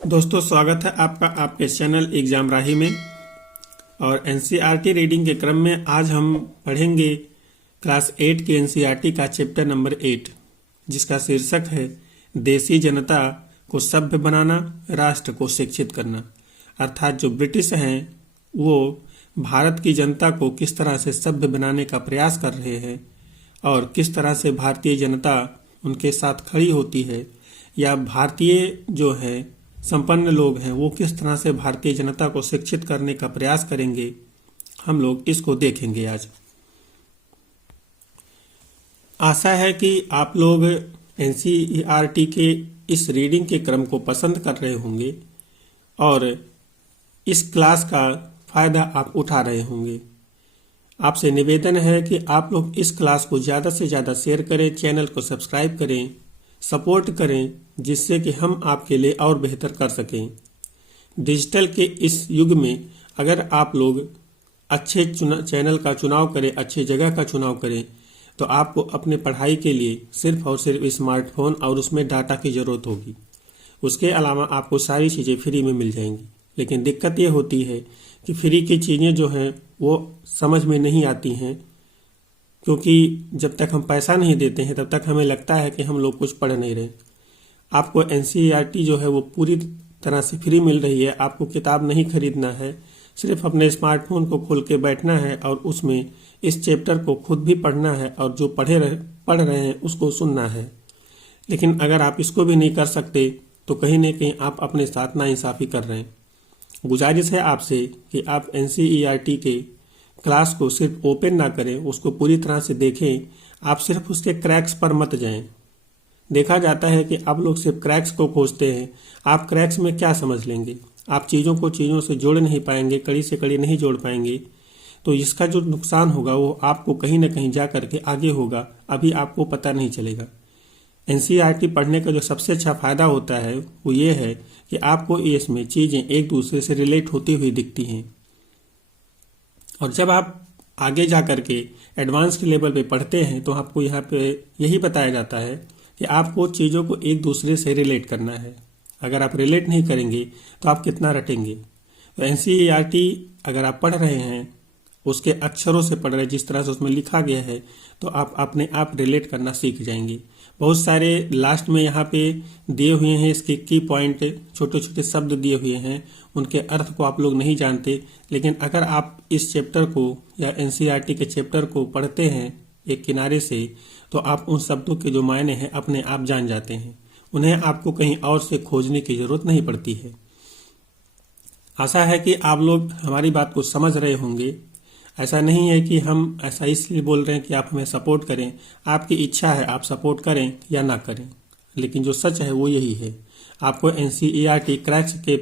दोस्तों, स्वागत है आपका आपके चैनल एग्जाम राही में। और एनसीईआरटी रीडिंग के क्रम में आज हम पढ़ेंगे क्लास 8 के एनसीईआरटी का चैप्टर नंबर 8, जिसका शीर्षक है देसी जनता को सभ्य बनाना, राष्ट्र को शिक्षित करना। अर्थात जो ब्रिटिश हैं वो भारत की जनता को किस तरह से सभ्य बनाने का प्रयास कर रहे हैं और किस तरह से भारतीय जनता उनके साथ खड़ी होती है, या भारतीय जो है संपन्न लोग हैं वो किस तरह से भारतीय जनता को शिक्षित करने का प्रयास करेंगे, हम लोग इसको देखेंगे आज। आशा है कि आप लोग एनसीईआरटी के इस रीडिंग के क्रम को पसंद कर रहे होंगे और इस क्लास का फायदा आप उठा रहे होंगे। आपसे निवेदन है कि आप लोग इस क्लास को ज़्यादा से ज़्यादा शेयर करें, चैनल को सब्सक्राइब करें, सपोर्ट करें, जिससे कि हम आपके लिए और बेहतर कर सकें। डिजिटल के इस युग में अगर आप लोग अच्छे चैनल का चुनाव करें, अच्छी जगह का चुनाव करें, तो आपको अपने पढ़ाई के लिए सिर्फ और सिर्फ स्मार्टफोन और उसमें डाटा की ज़रूरत होगी। उसके अलावा आपको सारी चीज़ें फ्री में मिल जाएंगी। लेकिन दिक्कत ये होती है कि फ्री की चीज़ें जो हैं वो समझ में नहीं आती हैं, क्योंकि जब तक हम पैसा नहीं देते हैं तब तक हमें लगता है कि हम लोग कुछ पढ़ नहीं रहे। आपको एनसीईआरटी जो है वो पूरी तरह से फ्री मिल रही है। आपको किताब नहीं खरीदना है, सिर्फ अपने स्मार्टफोन को खोल के बैठना है और उसमें इस चैप्टर को खुद भी पढ़ना है और जो पढ़ रहे हैं उसको सुनना है। लेकिन अगर आप इसको भी नहीं कर सकते तो कहीं ना कहीं आप अपने साथ नाइंसाफ़ी कर रहे हैं। गुजारिश है आपसे कि आप एनसीईआरटी के क्लास को सिर्फ ओपन ना करें, उसको पूरी तरह से देखें। आप सिर्फ उसके क्रैक्स पर मत जाएं। देखा जाता है कि आप लोग सिर्फ क्रैक्स को खोजते हैं। आप क्रैक्स में क्या समझ लेंगे? आप चीज़ों को चीज़ों से जोड़ नहीं पाएंगे, कड़ी से कड़ी नहीं जोड़ पाएंगे। तो इसका जो नुकसान होगा वो आपको कहीं ना कहीं जा करके आगे होगा, अभी आपको पता नहीं चलेगा। एनसीईआरटी पढ़ने का जो सबसे अच्छा फ़ायदा होता है वो ये है कि आपको इसमें चीज़ें एक दूसरे से रिलेट होती हुई दिखती हैं। और जब आप आगे जा करके एडवांस के लेवल पे पढ़ते हैं तो आपको यहाँ पे यही बताया जाता है कि आपको चीज़ों को एक दूसरे से रिलेट करना है। अगर आप रिलेट नहीं करेंगे तो आप कितना रटेंगे। तो एनसीईआरटी अगर आप पढ़ रहे हैं, उसके अक्षरों से पढ़ रहे हैं, जिस तरह से उसमें लिखा गया है, तो आप अपने आप रिलेट करना सीख जाएंगे। बहुत सारे लास्ट में यहाँ पे दिए हुए हैं, इसके की पॉइंट, छोटे छोटे शब्द दिए हुए हैं, उनके अर्थ को आप लोग नहीं जानते। लेकिन अगर आप इस चैप्टर को या एनसीईआरटी के चैप्टर को पढ़ते हैं एक किनारे से, तो आप उन शब्दों के जो मायने हैं अपने आप जान जाते हैं। उन्हें आपको कहीं और से खोजने की जरूरत नहीं पड़ती है। आशा है कि आप लोग हमारी बात को समझ रहे होंगे। ऐसा नहीं है कि हम ऐसा इसलिए बोल रहे हैं कि आप हमें सपोर्ट करें। आपकी इच्छा है, आप सपोर्ट करें या ना करें, लेकिन जो सच है वो यही है। आपको एनसीईआरटी क्रैक्स के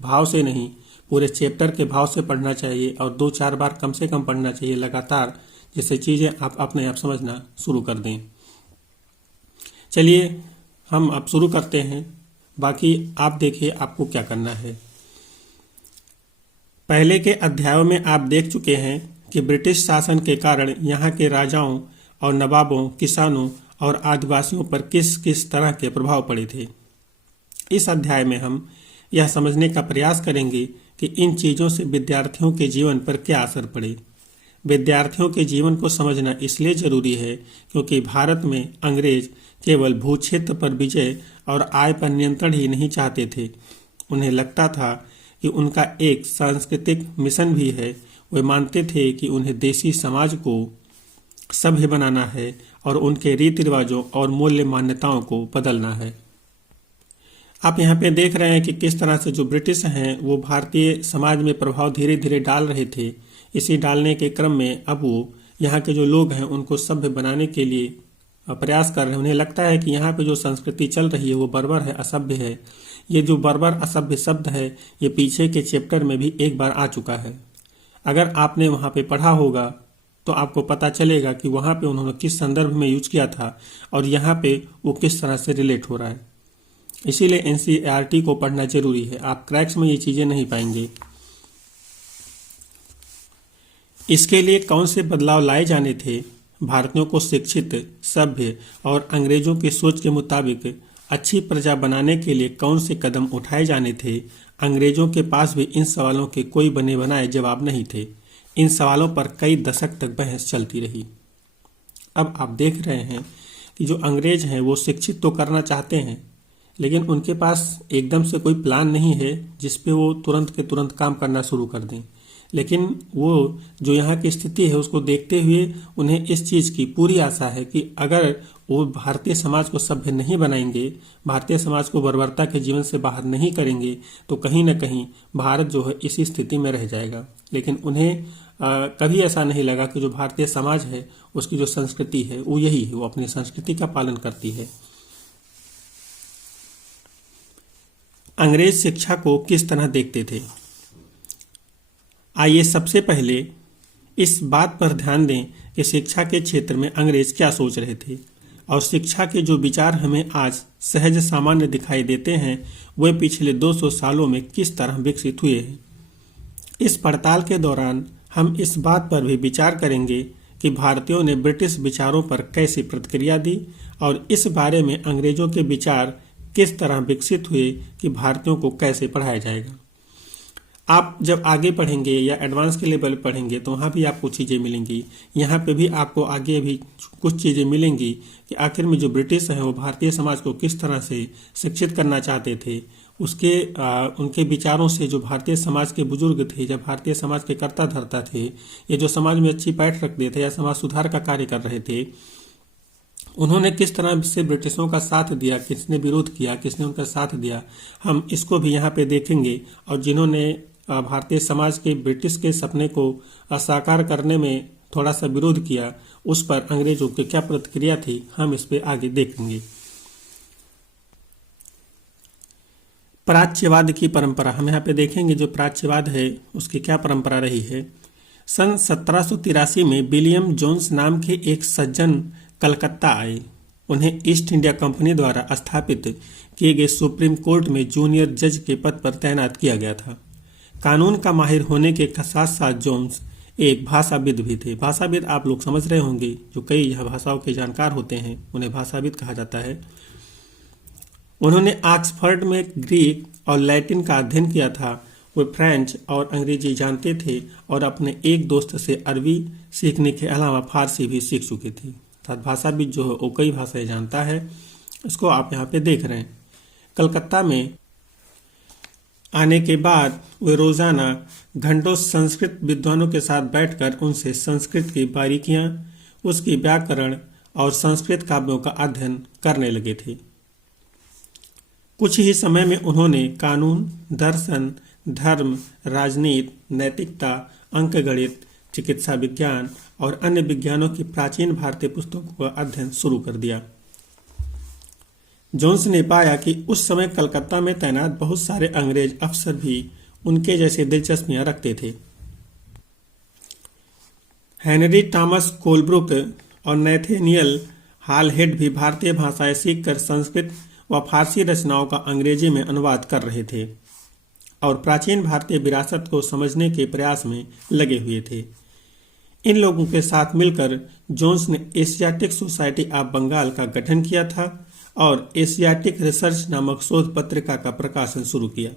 भाव से नहीं, पूरे चैप्टर के भाव से पढ़ना चाहिए और 2-4 बार कम से कम पढ़ना चाहिए लगातार, जिससे चीज़ें आप अपने आप समझना शुरू कर दें। चलिए हम अब शुरू करते हैं। बाकी आप देखिए आपको क्या करना है। पहले के अध्यायों में आप देख चुके हैं कि ब्रिटिश शासन के कारण यहाँ के राजाओं और नवाबों, किसानों और आदिवासियों पर किस किस तरह के प्रभाव पड़े थे। इस अध्याय में हम यह समझने का प्रयास करेंगे कि इन चीज़ों से विद्यार्थियों के जीवन पर क्या असर पड़े। विद्यार्थियों के जीवन को समझना इसलिए जरूरी है क्योंकि भारत में अंग्रेज केवल भूक्षेत्र पर विजय और आय पर नियंत्रण ही नहीं चाहते थे। उन्हें लगता था कि उनका एक सांस्कृतिक मिशन भी है। वे मानते थे कि उन्हें देसी समाज को सभ्य बनाना है और उनके रीति रिवाजों और मूल्य मान्यताओं को बदलना है। आप यहाँ पे देख रहे हैं कि किस तरह से जो ब्रिटिश हैं वो भारतीय समाज में प्रभाव धीरे धीरे डाल रहे थे। इसी डालने के क्रम में अब वो यहाँ के जो लोग हैं उनको सभ्य बनाने के लिए प्रयास कर रहे हैं। उन्हें लगता है कि यहाँ पे जो संस्कृति चल रही है वो बर्बर है, असभ्य है। ये जो बर्बर असभ्य शब्द है ये पीछे के चैप्टर में भी एक बार आ चुका है। अगर आपने वहाँ पे पढ़ा होगा तो आपको पता चलेगा कि वहाँ पे उन्होंने किस संदर्भ में यूज किया था और यहाँ पे वो किस तरह से रिलेट हो रहा है। इसीलिए एनसीईआरटी को पढ़ना जरूरी है। आप क्रैक्स में ये चीज़ें नहीं पाएंगे। इसके लिए कौन से बदलाव लाए जाने थे? भारतीयों को शिक्षित, सभ्य और अंग्रेजों की सोच के मुताबिक अच्छी प्रजा बनाने के लिए कौन से कदम उठाए जाने थे, अंग्रेजों के पास भी इन सवालों के कोई बने बनाए जवाब नहीं थे। इन सवालों पर कई दशक तक बहस चलती रही। अब आप देख रहे हैं कि जो अंग्रेज हैं वो शिक्षित तो करना चाहते हैं, लेकिन उनके पास एकदम से कोई प्लान नहीं है जिस पे वो तुरंत के तुरंत काम करना शुरू कर दें। लेकिन वो जो यहाँ की स्थिति है उसको देखते हुए उन्हें इस चीज़ की पूरी आशा है कि अगर वो भारतीय समाज को सभ्य नहीं बनाएंगे, भारतीय समाज को बर्बरता के जीवन से बाहर नहीं करेंगे, तो कहीं न कहीं भारत जो है इसी स्थिति में रह जाएगा। लेकिन उन्हें कभी ऐसा नहीं लगा कि जो भारतीय समाज है उसकी जो संस्कृति है वो यही है, वो अपनी संस्कृति का पालन करती है। अंग्रेज शिक्षा को किस तरह देखते थे? आइए सबसे पहले इस बात पर ध्यान दें कि शिक्षा के क्षेत्र में अंग्रेज क्या सोच रहे थे और शिक्षा के जो विचार हमें आज सहज सामान्य दिखाई देते हैं वे पिछले 200 सालों में किस तरह विकसित हुए हैं। इस पड़ताल के दौरान हम इस बात पर भी विचार करेंगे कि भारतीयों ने ब्रिटिश विचारों पर कैसी प्रतिक्रिया दी और इस बारे में अंग्रेजों के विचार किस तरह विकसित हुए कि भारतीयों को कैसे पढ़ाया जाएगा। आप जब आगे पढ़ेंगे या एडवांस के लेवल पढ़ेंगे तो वहाँ भी आपको चीज़ें मिलेंगी। यहाँ पे भी आपको आगे भी कुछ चीज़ें मिलेंगी कि आखिर में जो ब्रिटिश हैं वो भारतीय समाज को किस तरह से शिक्षित करना चाहते थे। उनके विचारों से जो भारतीय समाज के बुजुर्ग थे, जब भारतीय समाज के कर्ता धर्ता थे, ये जो समाज में अच्छी पैठ रखते थे या समाज सुधार का कार्य कर रहे थे, उन्होंने किस तरह से ब्रिटिशों का साथ दिया, किसने विरोध किया, किसने उनका साथ दिया, हम इसको भी यहाँ पे देखेंगे। और जिन्होंने भारतीय समाज के ब्रिटिश के सपने को साकार करने में थोड़ा सा विरोध किया, उस पर अंग्रेजों की क्या प्रतिक्रिया थी, हम इस पे आगे देखेंगे। प्राच्यवाद की परंपरा हम यहाँ पे देखेंगे। जो प्राच्यवाद है उसकी क्या परंपरा रही है। सन 1783 में विलियम जोन्स नाम के एक सज्जन कलकत्ता आए। उन्हें ईस्ट इंडिया कंपनी द्वारा स्थापित किए गए सुप्रीम कोर्ट में जूनियर जज के पद पर तैनात किया गया था। कानून का माहिर होने के साथ साथ जोन्स एक भाषाविद भी थे। भाषाविद आप लोग समझ रहे होंगे, जो कई भाषाओं के जानकार होते हैं उन्हें भाषाविद कहा जाता है। उन्होंने ऑक्सफोर्ड में ग्रीक और लैटिन का अध्ययन किया था। वे फ्रेंच और अंग्रेजी जानते थे और अपने एक दोस्त से अरबी सीखने के अलावा फारसी भी सीख चुके थे। अर्थात भाषाविद जो है वो कई भाषाएं जानता है। इसको आप यहाँ पे देख रहे हैं। कलकत्ता में आने के बाद वे रोजाना घंटों संस्कृत विद्वानों के साथ बैठकर उनसे संस्कृत की बारीकियां, उसकी व्याकरण और संस्कृत काव्यों का अध्ययन करने लगे थे। कुछ ही समय में उन्होंने कानून, दर्शन, धर्म, राजनीति, नैतिकता, अंकगणित, चिकित्सा विज्ञान और अन्य विज्ञानों की प्राचीन भारतीय पुस्तकों का अध्ययन शुरू कर दिया। जोन्स ने पाया कि उस समय कलकत्ता में तैनात बहुत सारे अंग्रेज अफसर भी उनके जैसे दिलचस्पियां रखते थे। हेनरी टॉमस कोलब्रुक और नैथेनियल हालहेड भी भारतीय भाषाएं सीखकर संस्कृत व फारसी रचनाओं का अंग्रेजी में अनुवाद कर रहे थे और प्राचीन भारतीय विरासत को समझने के प्रयास में लगे हुए थे। इन लोगों के साथ मिलकर जोन्स ने एशियाटिक सोसाइटी ऑफ बंगाल का गठन किया था और एशियाटिक रिसर्च नामक शोध पत्रिका का प्रकाशन शुरू किया।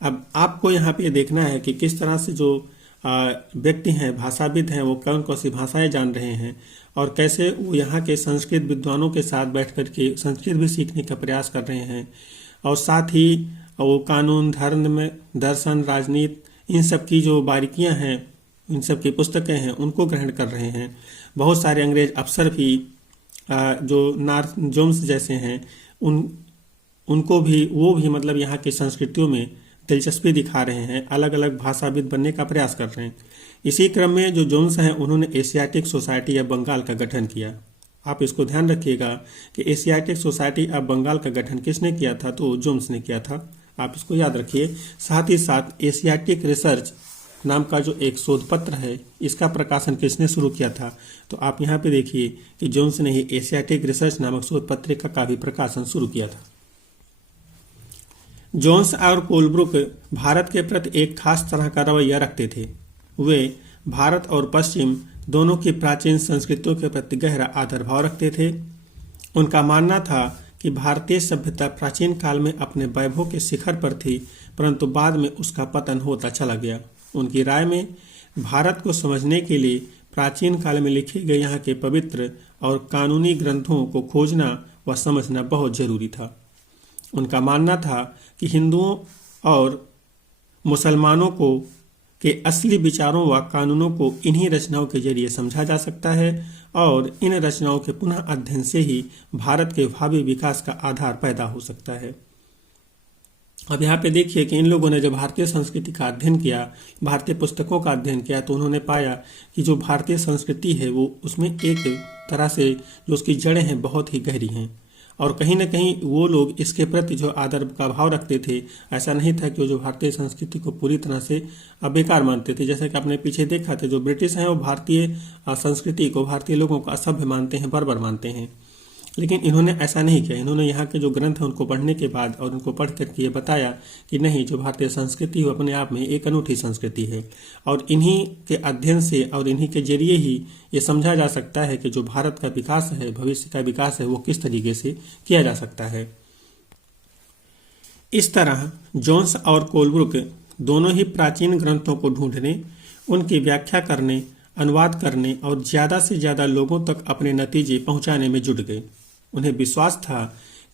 अब आपको यहाँ पे देखना है कि किस तरह से जो व्यक्ति हैं, भाषाविद हैं, वो कौन कौन सी भाषाएं जान रहे हैं और कैसे वो यहाँ के संस्कृत विद्वानों के साथ बैठ कर के संस्कृत भी सीखने का प्रयास कर रहे हैं और साथ ही वो कानून, धर्म, दर्शन, राजनीति, इन सब की जो बारीकियां हैं, इन सब की पुस्तकें हैं, उनको ग्रहण कर रहे हैं। बहुत सारे अंग्रेज अफसर भी जो नॉर्थ जोन्स जैसे हैं उनको भी वो भी मतलब यहाँ की संस्कृतियों में दिलचस्पी दिखा रहे हैं, अलग अलग भाषाविद बनने का प्रयास कर रहे हैं। इसी क्रम में जो जोन्स हैं उन्होंने एशियाटिक सोसाइटी ऑफ बंगाल का गठन किया। आप इसको ध्यान रखिएगा कि एशियाटिक सोसाइटी ऑफ बंगाल का गठन किसने किया था, तो जोन्स ने किया था। आप इसको याद रखिए। साथ ही साथ एशियाटिक रिसर्च नाम का जो एक शोध पत्र है, इसका प्रकाशन किसने शुरू किया था, तो आप यहाँ पे देखिए कि जोन्स ने ही एशियाटिक रिसर्च नामक शोध पत्रिका का भी प्रकाशन शुरू किया था। जोन्स और कोलब्रुक भारत के प्रति एक खास तरह का रवैया रखते थे। वे भारत और पश्चिम दोनों की प्राचीन संस्कृतियों के प्रति गहरा आदर भाव रखते थे। उनका मानना था कि भारतीय सभ्यता प्राचीन काल में अपने वैभव के शिखर पर थी, परंतु बाद में उसका पतन होता चला गया। उनकी राय में भारत को समझने के लिए प्राचीन काल में लिखे गए यहाँ के पवित्र और कानूनी ग्रंथों को खोजना व समझना बहुत जरूरी था। उनका मानना था कि हिंदुओं और मुसलमानों को के असली विचारों व कानूनों को इन्हीं रचनाओं के जरिए समझा जा सकता है और इन रचनाओं के पुनः अध्ययन से ही भारत के भावी विकास का आधार पैदा हो सकता है। अब यहाँ पे देखिए कि इन लोगों ने जब भारतीय संस्कृति का अध्ययन किया, भारतीय पुस्तकों का अध्ययन किया, तो उन्होंने पाया कि जो भारतीय संस्कृति है वो उसमें एक तरह से जो उसकी जड़ें हैं बहुत ही गहरी हैं और कहीं ना कहीं वो लोग इसके प्रति जो आदर का भाव रखते थे, ऐसा नहीं था कि वो जो भारतीय संस्कृति को पूरी तरह से बेकार मानते थे। जैसे कि आपने पीछे देखा था, जो ब्रिटिश हैं वो भारतीय संस्कृति को, भारतीय लोगों को असभ्य मानते हैं, बर्बर मानते हैं, लेकिन इन्होंने ऐसा नहीं किया। इन्होंने यहाँ के जो ग्रंथ हैं उनको पढ़ने के बाद और उनको पढ़ करके ये बताया कि नहीं, जो भारतीय संस्कृति है अपने आप में एक अनूठी संस्कृति है और इन्हीं के अध्ययन से और इन्हीं के जरिए ही ये समझा जा सकता है कि जो भारत का विकास है, भविष्य का विकास है, वो किस तरीके से किया जा सकता है। इस तरह जोन्स और कोलब्रुक दोनों ही प्राचीन ग्रंथों को ढूंढने, उनकी व्याख्या करने, अनुवाद करने और ज़्यादा से ज़्यादा लोगों तक अपने नतीजे पहुंचाने में जुट गए। उन्हें विश्वास था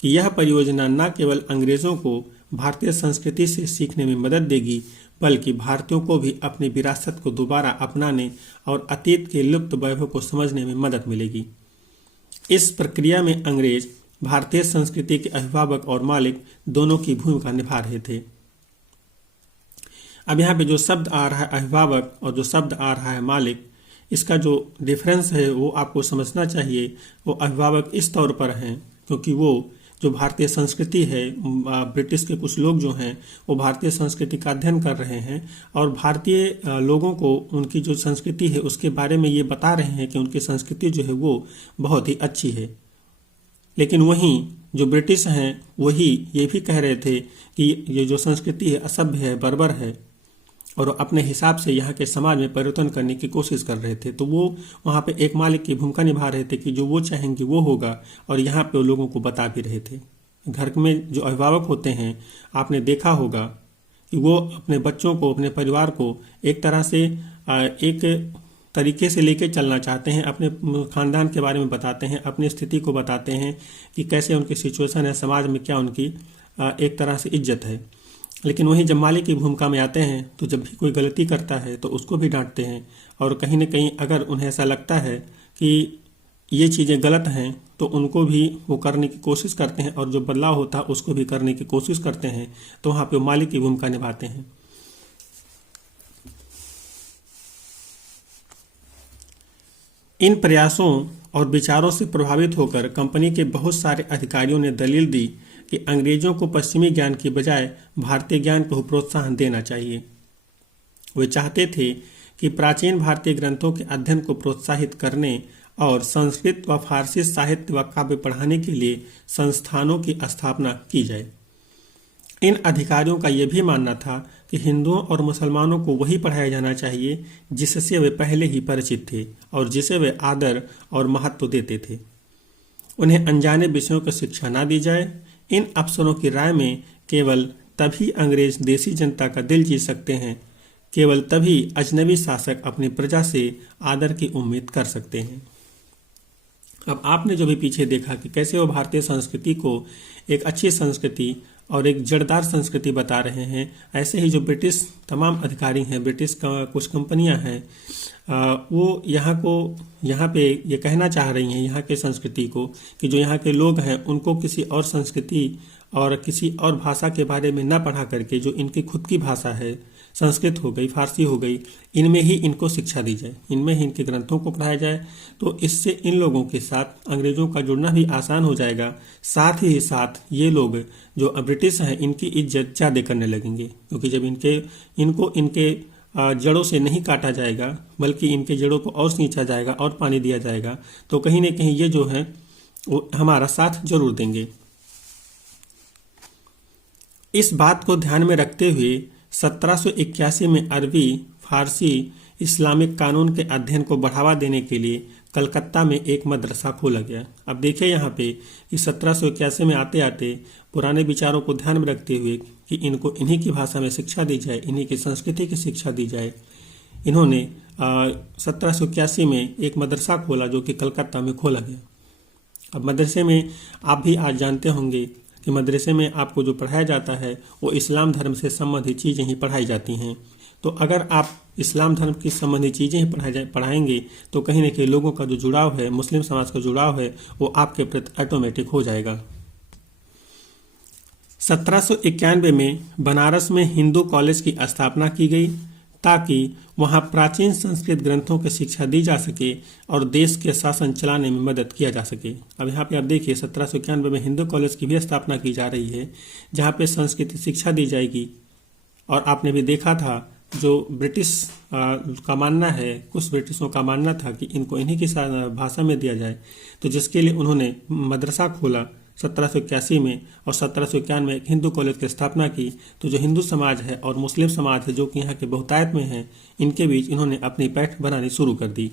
कि यह परियोजना न केवल अंग्रेजों को भारतीय संस्कृति से सीखने में मदद देगी, बल्कि भारतीयों को भी अपनी विरासत को दोबारा अपनाने और अतीत के लुप्त वैभव को समझने में मदद मिलेगी। इस प्रक्रिया में अंग्रेज भारतीय संस्कृति के अभिभावक और मालिक दोनों की भूमिका निभा रहे थे। अब यहाँ पे जो शब्द आ रहा है अभिभावक और जो शब्द आ रहा है मालिक, इसका जो डिफरेंस है वो आपको समझना चाहिए। वो अभिभावक इस तौर पर हैं क्योंकि वो जो भारतीय संस्कृति है, ब्रिटिश के कुछ लोग जो हैं वो भारतीय संस्कृति का अध्ययन कर रहे हैं और भारतीय लोगों को उनकी जो संस्कृति है उसके बारे में ये बता रहे हैं कि उनकी संस्कृति जो है वो बहुत ही अच्छी है। लेकिन वहीं जो ब्रिटिश हैं वही ये भी कह रहे थे कि ये जो संस्कृति है असभ्य है, बर्बर है और अपने हिसाब से यहाँ के समाज में परिवर्तन करने की कोशिश कर रहे थे। तो वो वहाँ पे एक मालिक की भूमिका निभा रहे थे कि जो वो चाहेंगे वो होगा और यहाँ पे वो लोगों को बता भी रहे थे। घर में जो अभिभावक होते हैं आपने देखा होगा कि वो अपने बच्चों को, अपने परिवार को एक तरह से एक तरीके से लेके चलना चाहते हैं, अपने खानदान के बारे में बताते हैं, अपनी स्थिति को बताते हैं कि कैसे उनकी सिचुएशन है, समाज में क्या उनकी एक तरह से इज्जत है। लेकिन वहीं जब मालिक की भूमिका में आते हैं तो जब भी कोई गलती करता है तो उसको भी डांटते हैं और कहीं न कहीं अगर उन्हें ऐसा लगता है कि ये चीज़ें गलत हैं तो उनको भी वो करने की कोशिश करते हैं और जो बदलाव होता है उसको भी करने की कोशिश करते हैं। तो वहाँ पे वो मालिक की भूमिका निभाते हैं। इन प्रयासों और विचारों से प्रभावित होकर कंपनी के बहुत सारे अधिकारियों ने दलील दी कि अंग्रेजों को पश्चिमी ज्ञान की बजाय भारतीय ज्ञान को प्रोत्साहन देना चाहिए। वे चाहते थे कि प्राचीन भारतीय ग्रंथों के अध्ययन को प्रोत्साहित करने और संस्कृत व फारसी साहित्य व काव्य पढ़ाने के लिए संस्थानों की स्थापना की जाए। इन अधिकारियों का यह भी मानना था कि हिंदुओं और मुसलमानों को वही पढ़ाया जाना चाहिए जिससे वे पहले ही परिचित थे और जिसे वे आदर और महत्व देते थे। उन्हें अनजाने विषयों की शिक्षा न दी जाए। इन अफसरों की राय में केवल तभी अंग्रेज देसी जनता का दिल जीत सकते हैं, केवल तभी अजनबी शासक अपनी प्रजा से आदर की उम्मीद कर सकते हैं। अब आपने जो भी पीछे देखा कि कैसे वो भारतीय संस्कृति को एक अच्छी संस्कृति और एक जड़दार संस्कृति बता रहे हैं, ऐसे ही जो ब्रिटिश तमाम अधिकारी हैं, ब्रिटिश का कुछ कंपनियां हैं, वो यहाँ पे ये कहना चाह रही हैं यहाँ के संस्कृति को कि जो यहाँ के लोग हैं उनको किसी और संस्कृति और किसी और भाषा के बारे में न पढ़ा करके जो इनकी खुद की भाषा है, संस्कृत हो गई, फारसी हो गई, इनमें ही इनको शिक्षा दी जाए, इनमें ही इनके ग्रंथों को पढ़ाया जाए। तो इससे इन लोगों के साथ अंग्रेजों का जुड़ना भी आसान हो जाएगा। साथ ही साथ ये लोग जो ब्रिटिश हैं इनकी इज्जत ज़्यादा करने लगेंगे, क्योंकि जब इनको इनके जड़ों से नहीं काटा जाएगा बल्कि इनके जड़ों को और सींचा जाएगा और पानी दिया जाएगा, तो कहीं न कहीं ये जो है वो हमारा साथ जरूर देंगे। इस बात को ध्यान में रखते हुए 1781 में अरबी, फारसी, इस्लामिक कानून के अध्ययन को बढ़ावा देने के लिए कलकत्ता में एक मदरसा खोला गया। अब देखिए यहाँ पे कि 1781 में आते आते पुराने विचारों को ध्यान में रखते हुए कि इनको इन्हीं की भाषा में शिक्षा दी जाए, इन्हीं की संस्कृति की शिक्षा दी जाए, इन्होंने 1781 में एक मदरसा खोला जो कि कलकत्ता में खोला गया। अब मदरसे में आप भी आज जानते होंगे कि मदरसे में आपको जो पढ़ाया जाता है वो इस्लाम धर्म से संबंधित चीज़ें ही पढ़ाई जाती हैं। तो अगर आप इस्लाम धर्म की संबंधित चीज़ें ही पढ़ाएंगे तो कहीं ना कहीं लोगों का जो जुड़ाव है, मुस्लिम समाज का जुड़ाव है, वो आपके प्रति ऑटोमेटिक हो जाएगा। 1791 में बनारस में हिंदू कॉलेज की स्थापना की गई ताकि वहां प्राचीन संस्कृत ग्रंथों की शिक्षा दी जा सके और देश के शासन चलाने में मदद किया जा सके। अब यहाँ पे आप देखिए 1791 में हिंदू कॉलेज की भी स्थापना की जा रही है जहाँ पे संस्कृत शिक्षा दी जाएगी। और आपने भी देखा था जो ब्रिटिश का मानना है, कुछ ब्रिटिशों का मानना था कि इनको इन्हीं की भाषा में दिया जाए, तो जिसके लिए उन्होंने मदरसा खोला 1781 में और 1791 में एक हिंदू कॉलेज की स्थापना की। तो जो हिंदू समाज है और मुस्लिम समाज है जो कि यहाँ के बहुतायत में है, इनके बीच इन्होंने अपनी पैठ बनानी शुरू कर दी।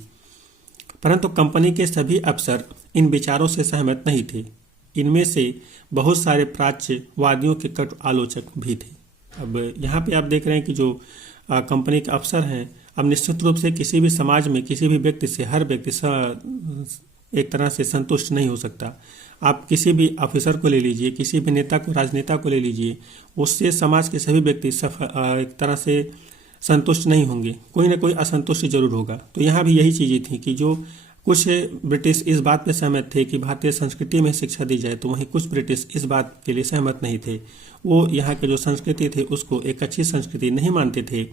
परंतु कंपनी के सभी अफसर इन विचारों से सहमत नहीं थे। इनमें से बहुत सारे प्राच्यवादियों के कटु आलोचक भी थे। अब यहाँ पे आप देख रहे हैं कि जो कंपनी के अफसर हैं, अब निश्चित रूप से किसी भी समाज में किसी भी व्यक्ति से हर व्यक्ति एक तरह से संतुष्ट नहीं हो सकता। आप किसी भी ऑफिसर को ले लीजिए, किसी भी नेता को, राजनेता को ले लीजिए, उससे समाज के सभी व्यक्ति एक तरह से संतुष्ट नहीं होंगे, कोई ना कोई असंतुष्ट जरूर होगा। तो यहाँ भी यही चीज़ें थी कि जो कुछ ब्रिटिश इस बात पर सहमत थे कि भारतीय संस्कृति में शिक्षा दी जाए, तो वहीं कुछ ब्रिटिश इस बात के लिए सहमत नहीं थे। वो यहाँ के जो संस्कृति थे उसको एक अच्छी संस्कृति नहीं मानते थे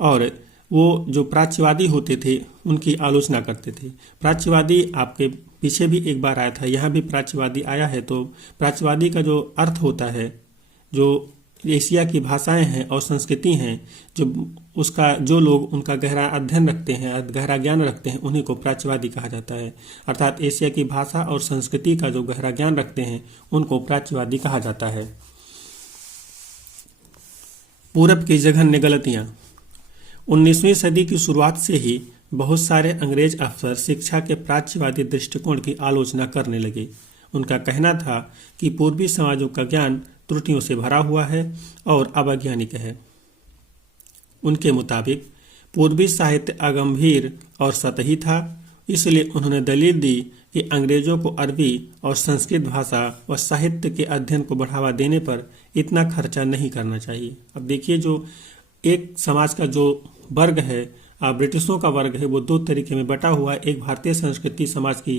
और वो जो प्राच्यवादी होते थे उनकी आलोचना करते थे। प्राच्यवादी आपके पीछे भी एक बार आया था, यहाँ भी प्राच्यवादी आया है। तो प्राच्यवादी का जो अर्थ होता है, जो एशिया की भाषाएं हैं और संस्कृति हैं, जो लोग उनका गहरा अध्ययन रखते हैं, गहरा ज्ञान रखते हैं, उन्हीं को प्राच्यवादी कहा जाता है। अर्थात एशिया की भाषा और संस्कृति का जो गहरा ज्ञान रखते हैं उनको प्राच्यवादी कहा जाता है। पूरब की जघन्य गलतियां। 19वीं सदी की शुरुआत से ही बहुत सारे अंग्रेज अफसर शिक्षा के प्राच्यवादी दृष्टिकोण की आलोचना करने लगे। उनका कहना था कि पूर्वी समाजों का ज्ञान त्रुटियों से भरा हुआ है और अवैज्ञानिक है। उनके मुताबिक पूर्वी साहित्य अगंभीर और सतही था, इसलिए उन्होंने दलील दी कि अंग्रेजों को अरबी और संस्कृत भाषा व साहित्य के अध्ययन को बढ़ावा देने पर इतना खर्चा नहीं करना चाहिए। अब देखिए, जो एक समाज का जो वर्ग है, ब्रिटिशों का वर्ग है, वो दो तरीके में बटा हुआ है। एक भारतीय संस्कृति समाज की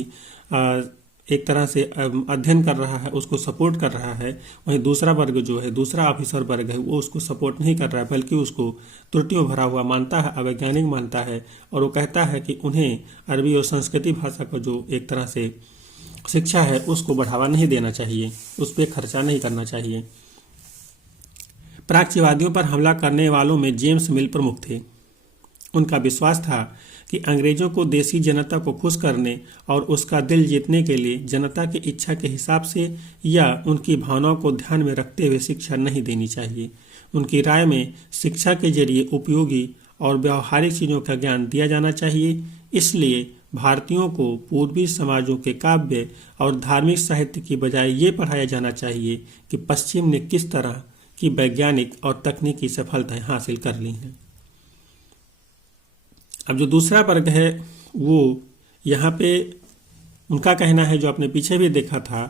एक तरह से अध्ययन कर रहा है, उसको सपोर्ट कर रहा है। वहीं दूसरा वर्ग जो है, दूसरा ऑफिसर वर्ग है, वो उसको सपोर्ट नहीं कर रहा है, बल्कि उसको त्रुटियों भरा हुआ मानता है, अवैज्ञानिक मानता है। और वो कहता है कि उन्हें अरबी और संस्कृति भाषा का जो एक तरह से शिक्षा है उसको बढ़ावा नहीं देना चाहिए, उस पर खर्चा नहीं करना चाहिए। प्राच्यवादियों पर हमला करने वालों में जेम्स मिल प्रमुख थे। उनका विश्वास था कि अंग्रेजों को देसी जनता को खुश करने और उसका दिल जीतने के लिए जनता की इच्छा के हिसाब से या उनकी भावनाओं को ध्यान में रखते हुए शिक्षा नहीं देनी चाहिए। उनकी राय में शिक्षा के जरिए उपयोगी और व्यवहारिक चीज़ों का ज्ञान दिया जाना चाहिए। इसलिए भारतीयों को पूर्वी समाजों के काव्य और धार्मिक साहित्य की बजाय ये पढ़ाया जाना चाहिए कि पश्चिम ने किस तरह की वैज्ञानिक और तकनीकी सफलताएं हासिल कर ली हैं। अब जो दूसरा वर्ग है, वो यहाँ पे उनका कहना है, जो आपने पीछे भी देखा था,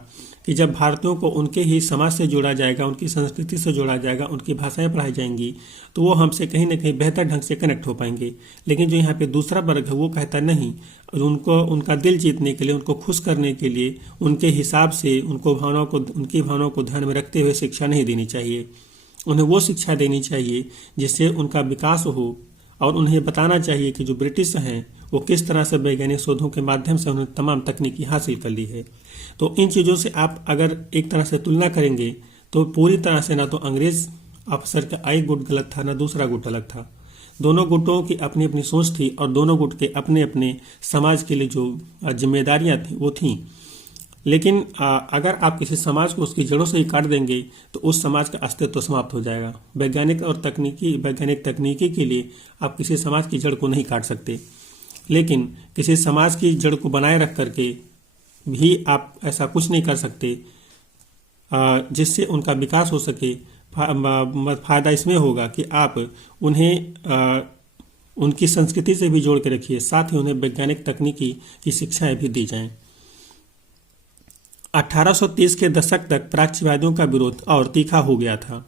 कि जब भारतीयों को उनके ही समाज से जोड़ा जाएगा, उनकी संस्कृति से जोड़ा जाएगा, उनकी भाषाएं पढ़ाई जाएंगी, तो वो हमसे कहीं ना कहीं बेहतर ढंग से कनेक्ट हो पाएंगे। लेकिन जो यहाँ पे दूसरा वर्ग है वो कहता नहीं, उनको उनका दिल जीतने के लिए, उनको खुश करने के लिए उनके हिसाब से उनकी भावनाओं को ध्यान में रखते हुए शिक्षा नहीं देनी चाहिए। उन्हें वो शिक्षा देनी चाहिए जिससे उनका विकास हो, और उन्हें बताना चाहिए कि जो ब्रिटिश हैं वो किस तरह से वैज्ञानिक शोधों के माध्यम से उन्होंने तमाम तकनीकी हासिल कर ली है। तो इन चीज़ों से आप अगर एक तरह से तुलना करेंगे तो पूरी तरह से ना तो अंग्रेज अफसर का एक गुट गलत था, ना दूसरा गुट अलग था। दोनों गुटों की अपनी अपनी सोच थी और दोनों गुट के अपने अपने समाज के लिए जो जिम्मेदारियां थी वो थी। लेकिन अगर आप किसी समाज को उसकी जड़ों से ही काट देंगे तो उस समाज का अस्तित्व समाप्त हो जाएगा। वैज्ञानिक तकनीकी के लिए आप किसी समाज की जड़ को नहीं काट सकते। लेकिन किसी समाज की जड़ को बनाए रख करके भी आप ऐसा कुछ नहीं कर सकते जिससे उनका विकास हो सके। फायदा इसमें होगा कि आप उन्हें उनकी संस्कृति से भी जोड़ के रखिए, साथ ही उन्हें वैज्ञानिक तकनीकी की शिक्षाएं भी दी जाएं। 1830 के दशक तक प्राच्यवादियों का विरोध और तीखा हो गया था।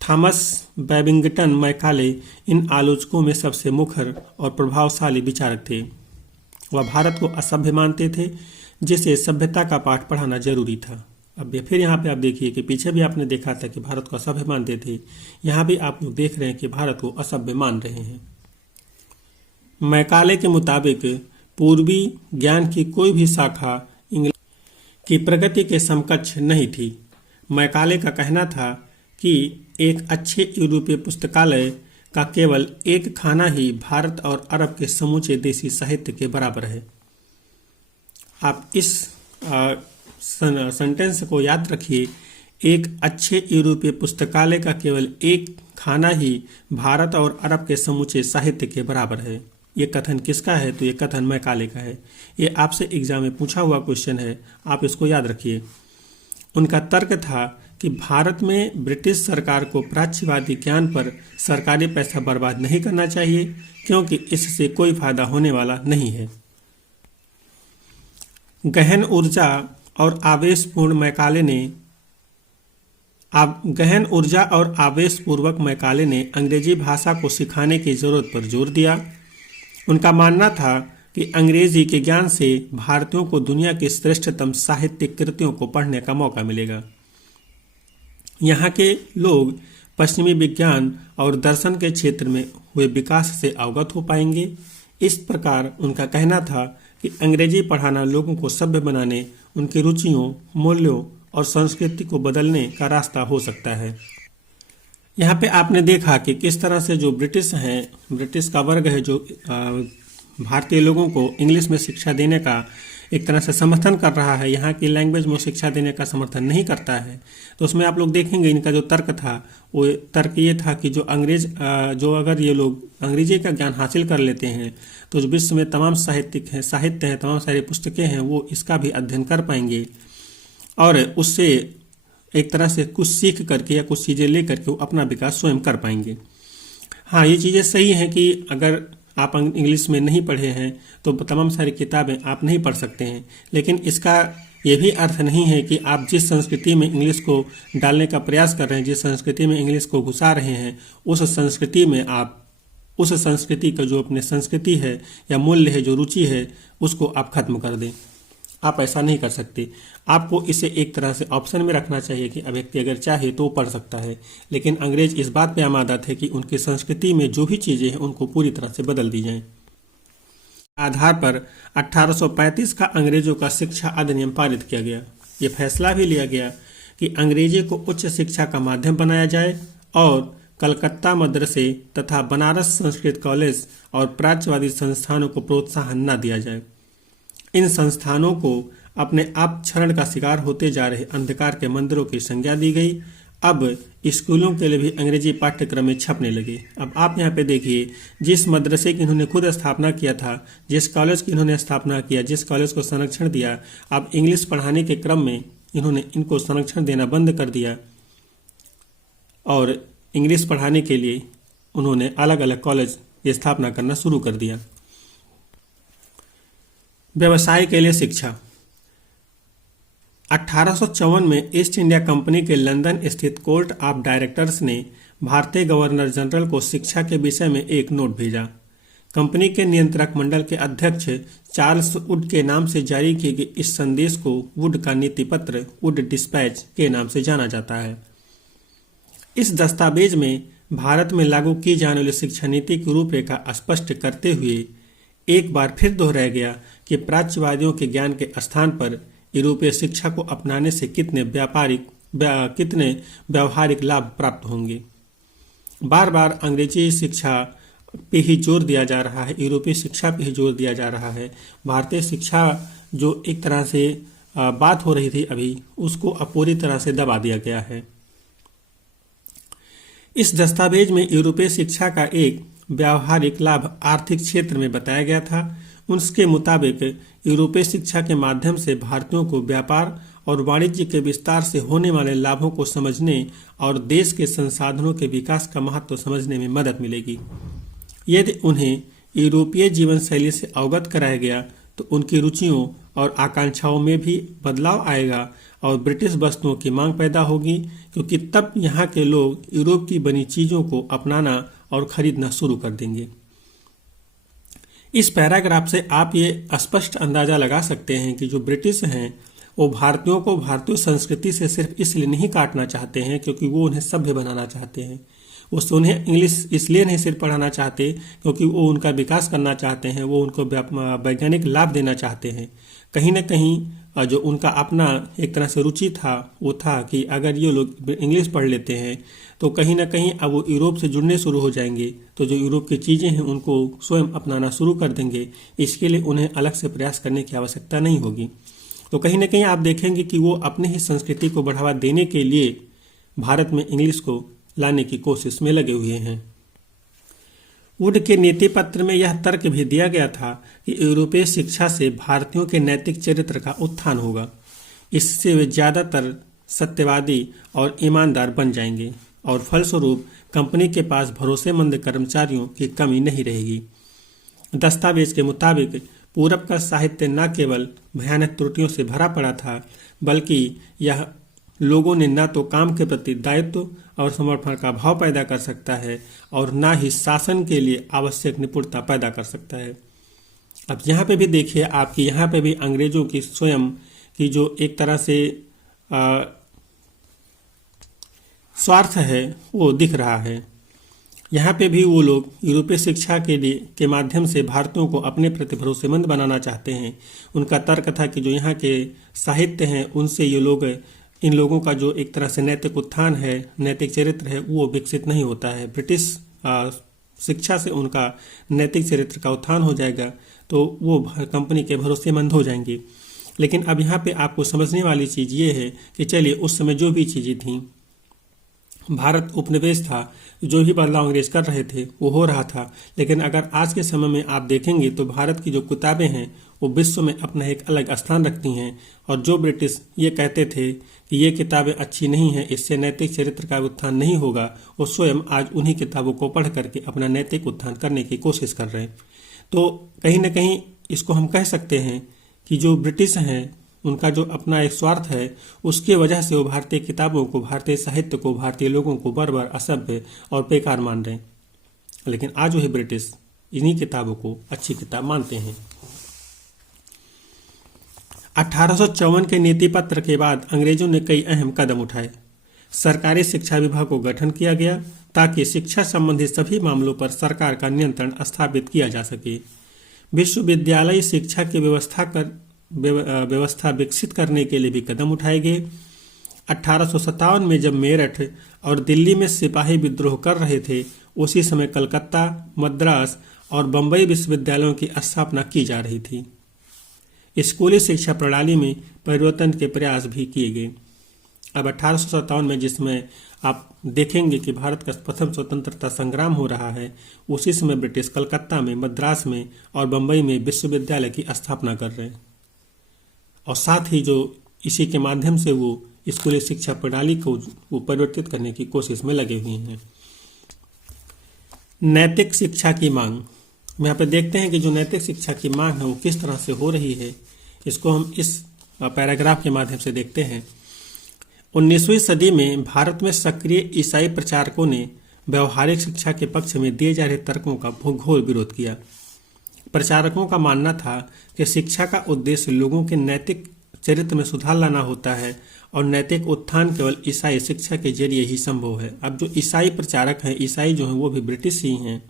थॉमस बैबिंगटन मैकाले इन आलोचकों में सबसे मुखर और प्रभावशाली विचारक थे। वह भारत को असभ्य मानते थे, जिसे सभ्यता का पाठ पढ़ाना जरूरी था। अब फिर यहाँ पे आप देखिए कि पीछे भी आपने देखा था कि भारत को असभ्य मानते थे, यहाँ भी आप लोग देख रहे हैं कि भारत को असभ्य मान रहे हैं। मैकाले के मुताबिक पूर्वी ज्ञान की कोई भी शाखा इंग्लैंड की प्रगति के समकक्ष नहीं थी। मैकाले का कहना था कि एक अच्छे यूरोपीय पुस्तकालय का केवल एक खाना ही भारत और अरब के समूचे देसी साहित्य के बराबर है। आप इस सेंटेंस को याद रखिए, एक अच्छे यूरोपीय पुस्तकालय का केवल एक खाना ही भारत और अरब के समूचे साहित्य के बराबर है। ये कथन किसका है? तो ये कथन मैकाले का है। ये आपसे एग्जाम में पूछा हुआ क्वेश्चन है, आप इसको याद रखिए। उनका तर्क था कि भारत में ब्रिटिश सरकार को प्राच्यवादी ज्ञान पर सरकारी पैसा बर्बाद नहीं करना चाहिए, क्योंकि इससे कोई फायदा होने वाला नहीं है। गहन ऊर्जा और आवेशपूर्ण मैकाले ने अंग्रेजी भाषा को सिखाने की जरूरत पर जोर दिया। उनका मानना था कि अंग्रेजी के ज्ञान से भारतीयों को दुनिया की श्रेष्ठतम साहित्यिक कृतियों को पढ़ने का मौका मिलेगा। यहाँ के लोग पश्चिमी विज्ञान और दर्शन के क्षेत्र में हुए विकास से अवगत हो पाएंगे। इस प्रकार उनका कहना था कि अंग्रेजी पढ़ाना लोगों को सभ्य बनाने, उनकी रुचियों, मूल्यों और संस्कृति को बदलने का रास्ता हो सकता है। यहाँ पे आपने देखा कि किस तरह से जो ब्रिटिश का वर्ग है, जो भारतीय लोगों को इंग्लिश में शिक्षा देने का एक तरह से समर्थन कर रहा है, यहाँ की लैंग्वेज में शिक्षा देने का समर्थन नहीं करता है। तो उसमें आप लोग देखेंगे इनका जो तर्क था, वो तर्क ये था कि जो अगर ये लोग अंग्रेजी का ज्ञान हासिल कर लेते हैं तो जो विश्व में तमाम साहित्य हैं, तमाम सारी पुस्तकें हैं, वो इसका भी अध्ययन कर पाएंगे और उससे एक तरह से कुछ सीख करके या कुछ चीज़ें ले करके वो अपना विकास स्वयं कर पाएंगे। हाँ, ये चीज़ें सही हैं कि अगर आप इंग्लिश में नहीं पढ़े हैं तो तमाम सारी किताबें आप नहीं पढ़ सकते हैं, लेकिन इसका ये भी अर्थ नहीं है कि आप जिस संस्कृति में इंग्लिश को डालने का प्रयास कर रहे हैं, जिस संस्कृति में इंग्लिश को घुसा रहे हैं, उस संस्कृति में आप उस संस्कृति का जो अपने संस्कृति है या मूल्य है, जो रुचि है, उसको आप खत्म कर दें। आप ऐसा नहीं कर सकते। आपको इसे एक तरह से ऑप्शन में रखना चाहिए कि व्यक्ति अगर चाहे तो पढ़ सकता है, लेकिन अंग्रेज इस बात पे आमादा थे कि उनकी संस्कृति में जो भी चीज़ें हैं उनको पूरी तरह से बदल दी जाएं। आधार पर 1835 का अंग्रेजों का शिक्षा अधिनियम पारित किया गया। ये फैसला भी लिया गया कि अंग्रेजी को उच्च शिक्षा का माध्यम बनाया जाए और कलकत्ता मदरसे तथा बनारस संस्कृत कॉलेज और प्राच्यवादी संस्थानों को प्रोत्साहन न दिया जाए। इन संस्थानों को अपने आप क्षरण का शिकार होते जा रहे अंधकार के मंदिरों की संज्ञा दी गई। अब स्कूलों के लिए भी अंग्रेजी पाठ्यक्रम में छपने लगे। अब आप यहाँ पे देखिए, जिस मदरसे की इन्होंने खुद स्थापना किया था, जिस कॉलेज की इन्होंने स्थापना किया, जिस कॉलेज को संरक्षण दिया, अब इंग्लिश पढ़ाने के क्रम में इन्होंने इनको संरक्षण देना बंद कर दिया और इंग्लिश पढ़ाने के लिए उन्होंने अलग अलग कॉलेज की स्थापना करना शुरू कर दिया। व्यवसाय के लिए शिक्षा। 1854 में ईस्ट इंडिया कंपनी के लंदन स्थित कोर्ट ऑफ डायरेक्टर्स ने भारतीय गवर्नर जनरल को शिक्षा के विषय में एक नोट भेजा। कंपनी के नियंत्रक मंडल के अध्यक्ष चार्ल्स वुड के नाम से जारी किए गए इस संदेश को वुड का नीति पत्र वुड डिस्पैच के नाम से जाना जाता है। इस दस्तावेज में भारत में लागू की जाने वाली शिक्षा नीति की रूपरेखा स्पष्ट करते हुए एक बार फिर दोहराया गया कि प्राच्यवादियों के ज्ञान के स्थान पर यूरोपीय शिक्षा को अपनाने से कितने व्यावहारिक लाभ प्राप्त होंगे। बार बार अंग्रेजी शिक्षा पे ही जोर दिया जा रहा है, यूरोपीय शिक्षा पे ही जोर दिया जा रहा है। भारतीय शिक्षा जो एक तरह से बात हो रही थी अभी, उसको अब पूरी तरह से दबा दिया गया है। इस दस्तावेज में यूरोपीय शिक्षा का एक व्यावहारिक लाभ आर्थिक क्षेत्र में बताया गया था। उसके मुताबिक यूरोपीय शिक्षा के माध्यम से भारतीयों को व्यापार और वाणिज्य के विस्तार से होने वाले लाभों को समझने और देश के संसाधनों के विकास का महत्व समझने में मदद मिलेगी। यदि उन्हें यूरोपीय जीवन शैली से अवगत कराया गया तो उनकी रुचियों और आकांक्षाओं में भी बदलाव आएगा और ब्रिटिश वस्तुओं की मांग पैदा होगी, क्योंकि तब यहाँ के लोग यूरोप की बनी चीजों को अपनाना और खरीदना शुरू कर देंगे। इस पैराग्राफ से आप ये स्पष्ट अंदाजा लगा सकते हैं कि जो ब्रिटिश हैं वो भारतीयों को भारतीय संस्कृति से सिर्फ इसलिए नहीं काटना चाहते हैं क्योंकि वो उन्हें सभ्य बनाना चाहते हैं। वो उन्हें इंग्लिश इसलिए नहीं सिर्फ पढ़ाना चाहते क्योंकि वो उनका विकास करना चाहते हैं, वो उनको वैज्ञानिक लाभ देना चाहते हैं। कहीं ना कहीं जो उनका अपना एक तरह से रुचि था वो था कि अगर ये लोग इंग्लिश पढ़ लेते हैं तो कहीं ना कहीं अब वो यूरोप से जुड़ने शुरू हो जाएंगे, तो जो यूरोप की चीज़ें हैं उनको स्वयं अपनाना शुरू कर देंगे। इसके लिए उन्हें अलग से प्रयास करने की आवश्यकता नहीं होगी। तो कहीं ना कहीं आप देखेंगे कि वो अपने ही संस्कृति को बढ़ावा देने के लिए भारत में इंग्लिश को लाने की कोशिश में लगे हुए हैं। वुड के नीति पत्र में यह तर्क भी दिया गया था कि यूरोपीय शिक्षा से भारतीयों के नैतिक चरित्र का उत्थान होगा। इससे वे ज्यादातर सत्यवादी और ईमानदार बन जाएंगे और फलस्वरूप कंपनी के पास भरोसेमंद कर्मचारियों की कमी नहीं रहेगी। दस्तावेज के मुताबिक पूरब का साहित्य न केवल भयानक त्रुटियों से भरा पड़ा था, बल्कि यह लोगों ने न तो काम के प्रति दायित्व और समर्पण का भाव पैदा कर सकता है और न ही शासन के लिए आवश्यक निपुणता पैदा कर सकता है। अब यहाँ पे भी देखिए, आपकी यहाँ पे भी अंग्रेजों की स्वयं की जो एक तरह से स्वार्थ है वो दिख रहा है। यहाँ पे भी वो लोग यूरोपीय शिक्षा के माध्यम से भारतीयों को अपने प्रति भरोसेमंद बनाना चाहते हैं। उनका तर्क था कि जो यहाँ के साहित्य हैं उनसे ये लोग, इन लोगों का जो एक तरह से नैतिक उत्थान है, नैतिक चरित्र है, वो विकसित नहीं होता है। ब्रिटिश शिक्षा से उनका नैतिक चरित्र का उत्थान हो जाएगा तो वो कंपनी के भरोसेमंद हो जाएंगे। लेकिन अब यहाँ पे आपको समझने वाली चीज़ ये है कि चलिए उस समय जो भी चीज़ें थीं, भारत उपनिवेश था, जो भी बदलाव अंग्रेज कर रहे थे वो हो रहा था। लेकिन अगर आज के समय में आप देखेंगे तो भारत की जो किताबें हैं वो विश्व में अपना एक अलग स्थान रखती हैं। और जो ब्रिटिश ये कहते थे कि ये किताबें अच्छी नहीं हैं, इससे नैतिक चरित्र का उत्थान नहीं होगा, वो स्वयं आज उन्हीं किताबों को पढ़ करके अपना नैतिक उत्थान करने की कोशिश कर रहे हैं। तो कहीं ना कहीं इसको हम कह सकते हैं कि जो ब्रिटिश हैं उनका जो अपना एक स्वार्थ है उसके वजह से वो भारतीय किताबों को, भारतीय साहित्य को, भारतीय लोगों को बर्बर, असभ्य और बेकार मान रहे हैं। लेकिन आज वही ब्रिटिश इन्हीं किताबों को अच्छी किताब मानते हैं। 1854 के नीति पत्र के बाद अंग्रेजों ने कई अहम कदम उठाए। सरकारी शिक्षा विभाग को गठन किया गया ताकि शिक्षा संबंधी सभी मामलों पर सरकार का नियंत्रण स्थापित किया जा सके। विश्वविद्यालय शिक्षा की व्यवस्था विकसित करने के लिए भी कदम उठाए गए। 1857 में जब मेरठ और दिल्ली में सिपाही विद्रोह कर रहे थे, उसी समय कलकत्ता, मद्रास और बंबई विश्वविद्यालयों की स्थापना की जा रही थी। स्कूली शिक्षा प्रणाली में परिवर्तन के प्रयास भी किए गए। अब 1857 में जिसमें आप देखेंगे कि भारत का प्रथम स्वतंत्रता संग्राम हो रहा है, उसी समय ब्रिटिश कलकत्ता में, मद्रास में और बंबई में विश्वविद्यालय की स्थापना कर रहे हैं। और साथ ही जो इसी के माध्यम से वो स्कूली शिक्षा प्रणाली को वो परिवर्तित करने की कोशिश में लगे हुए हैं। नैतिक शिक्षा की मांग, यहाँ पे देखते हैं कि जो नैतिक शिक्षा की मांग है वो किस तरह से हो रही है, इसको हम इस पैराग्राफ के माध्यम से देखते हैं। 19वीं सदी में भारत में सक्रिय ईसाई प्रचारकों ने व्यवहारिक शिक्षा के पक्ष में दिए जा रहे तर्कों का घोर विरोध किया। प्रचारकों का मानना था कि शिक्षा का उद्देश्य लोगों के नैतिक चरित्र में सुधार लाना होता है और नैतिक उत्थान केवल ईसाई शिक्षा के जरिए ही संभव है। अब जो ईसाई प्रचारक हैं, ईसाई जो हैं वो भी ब्रिटिश ही हैं,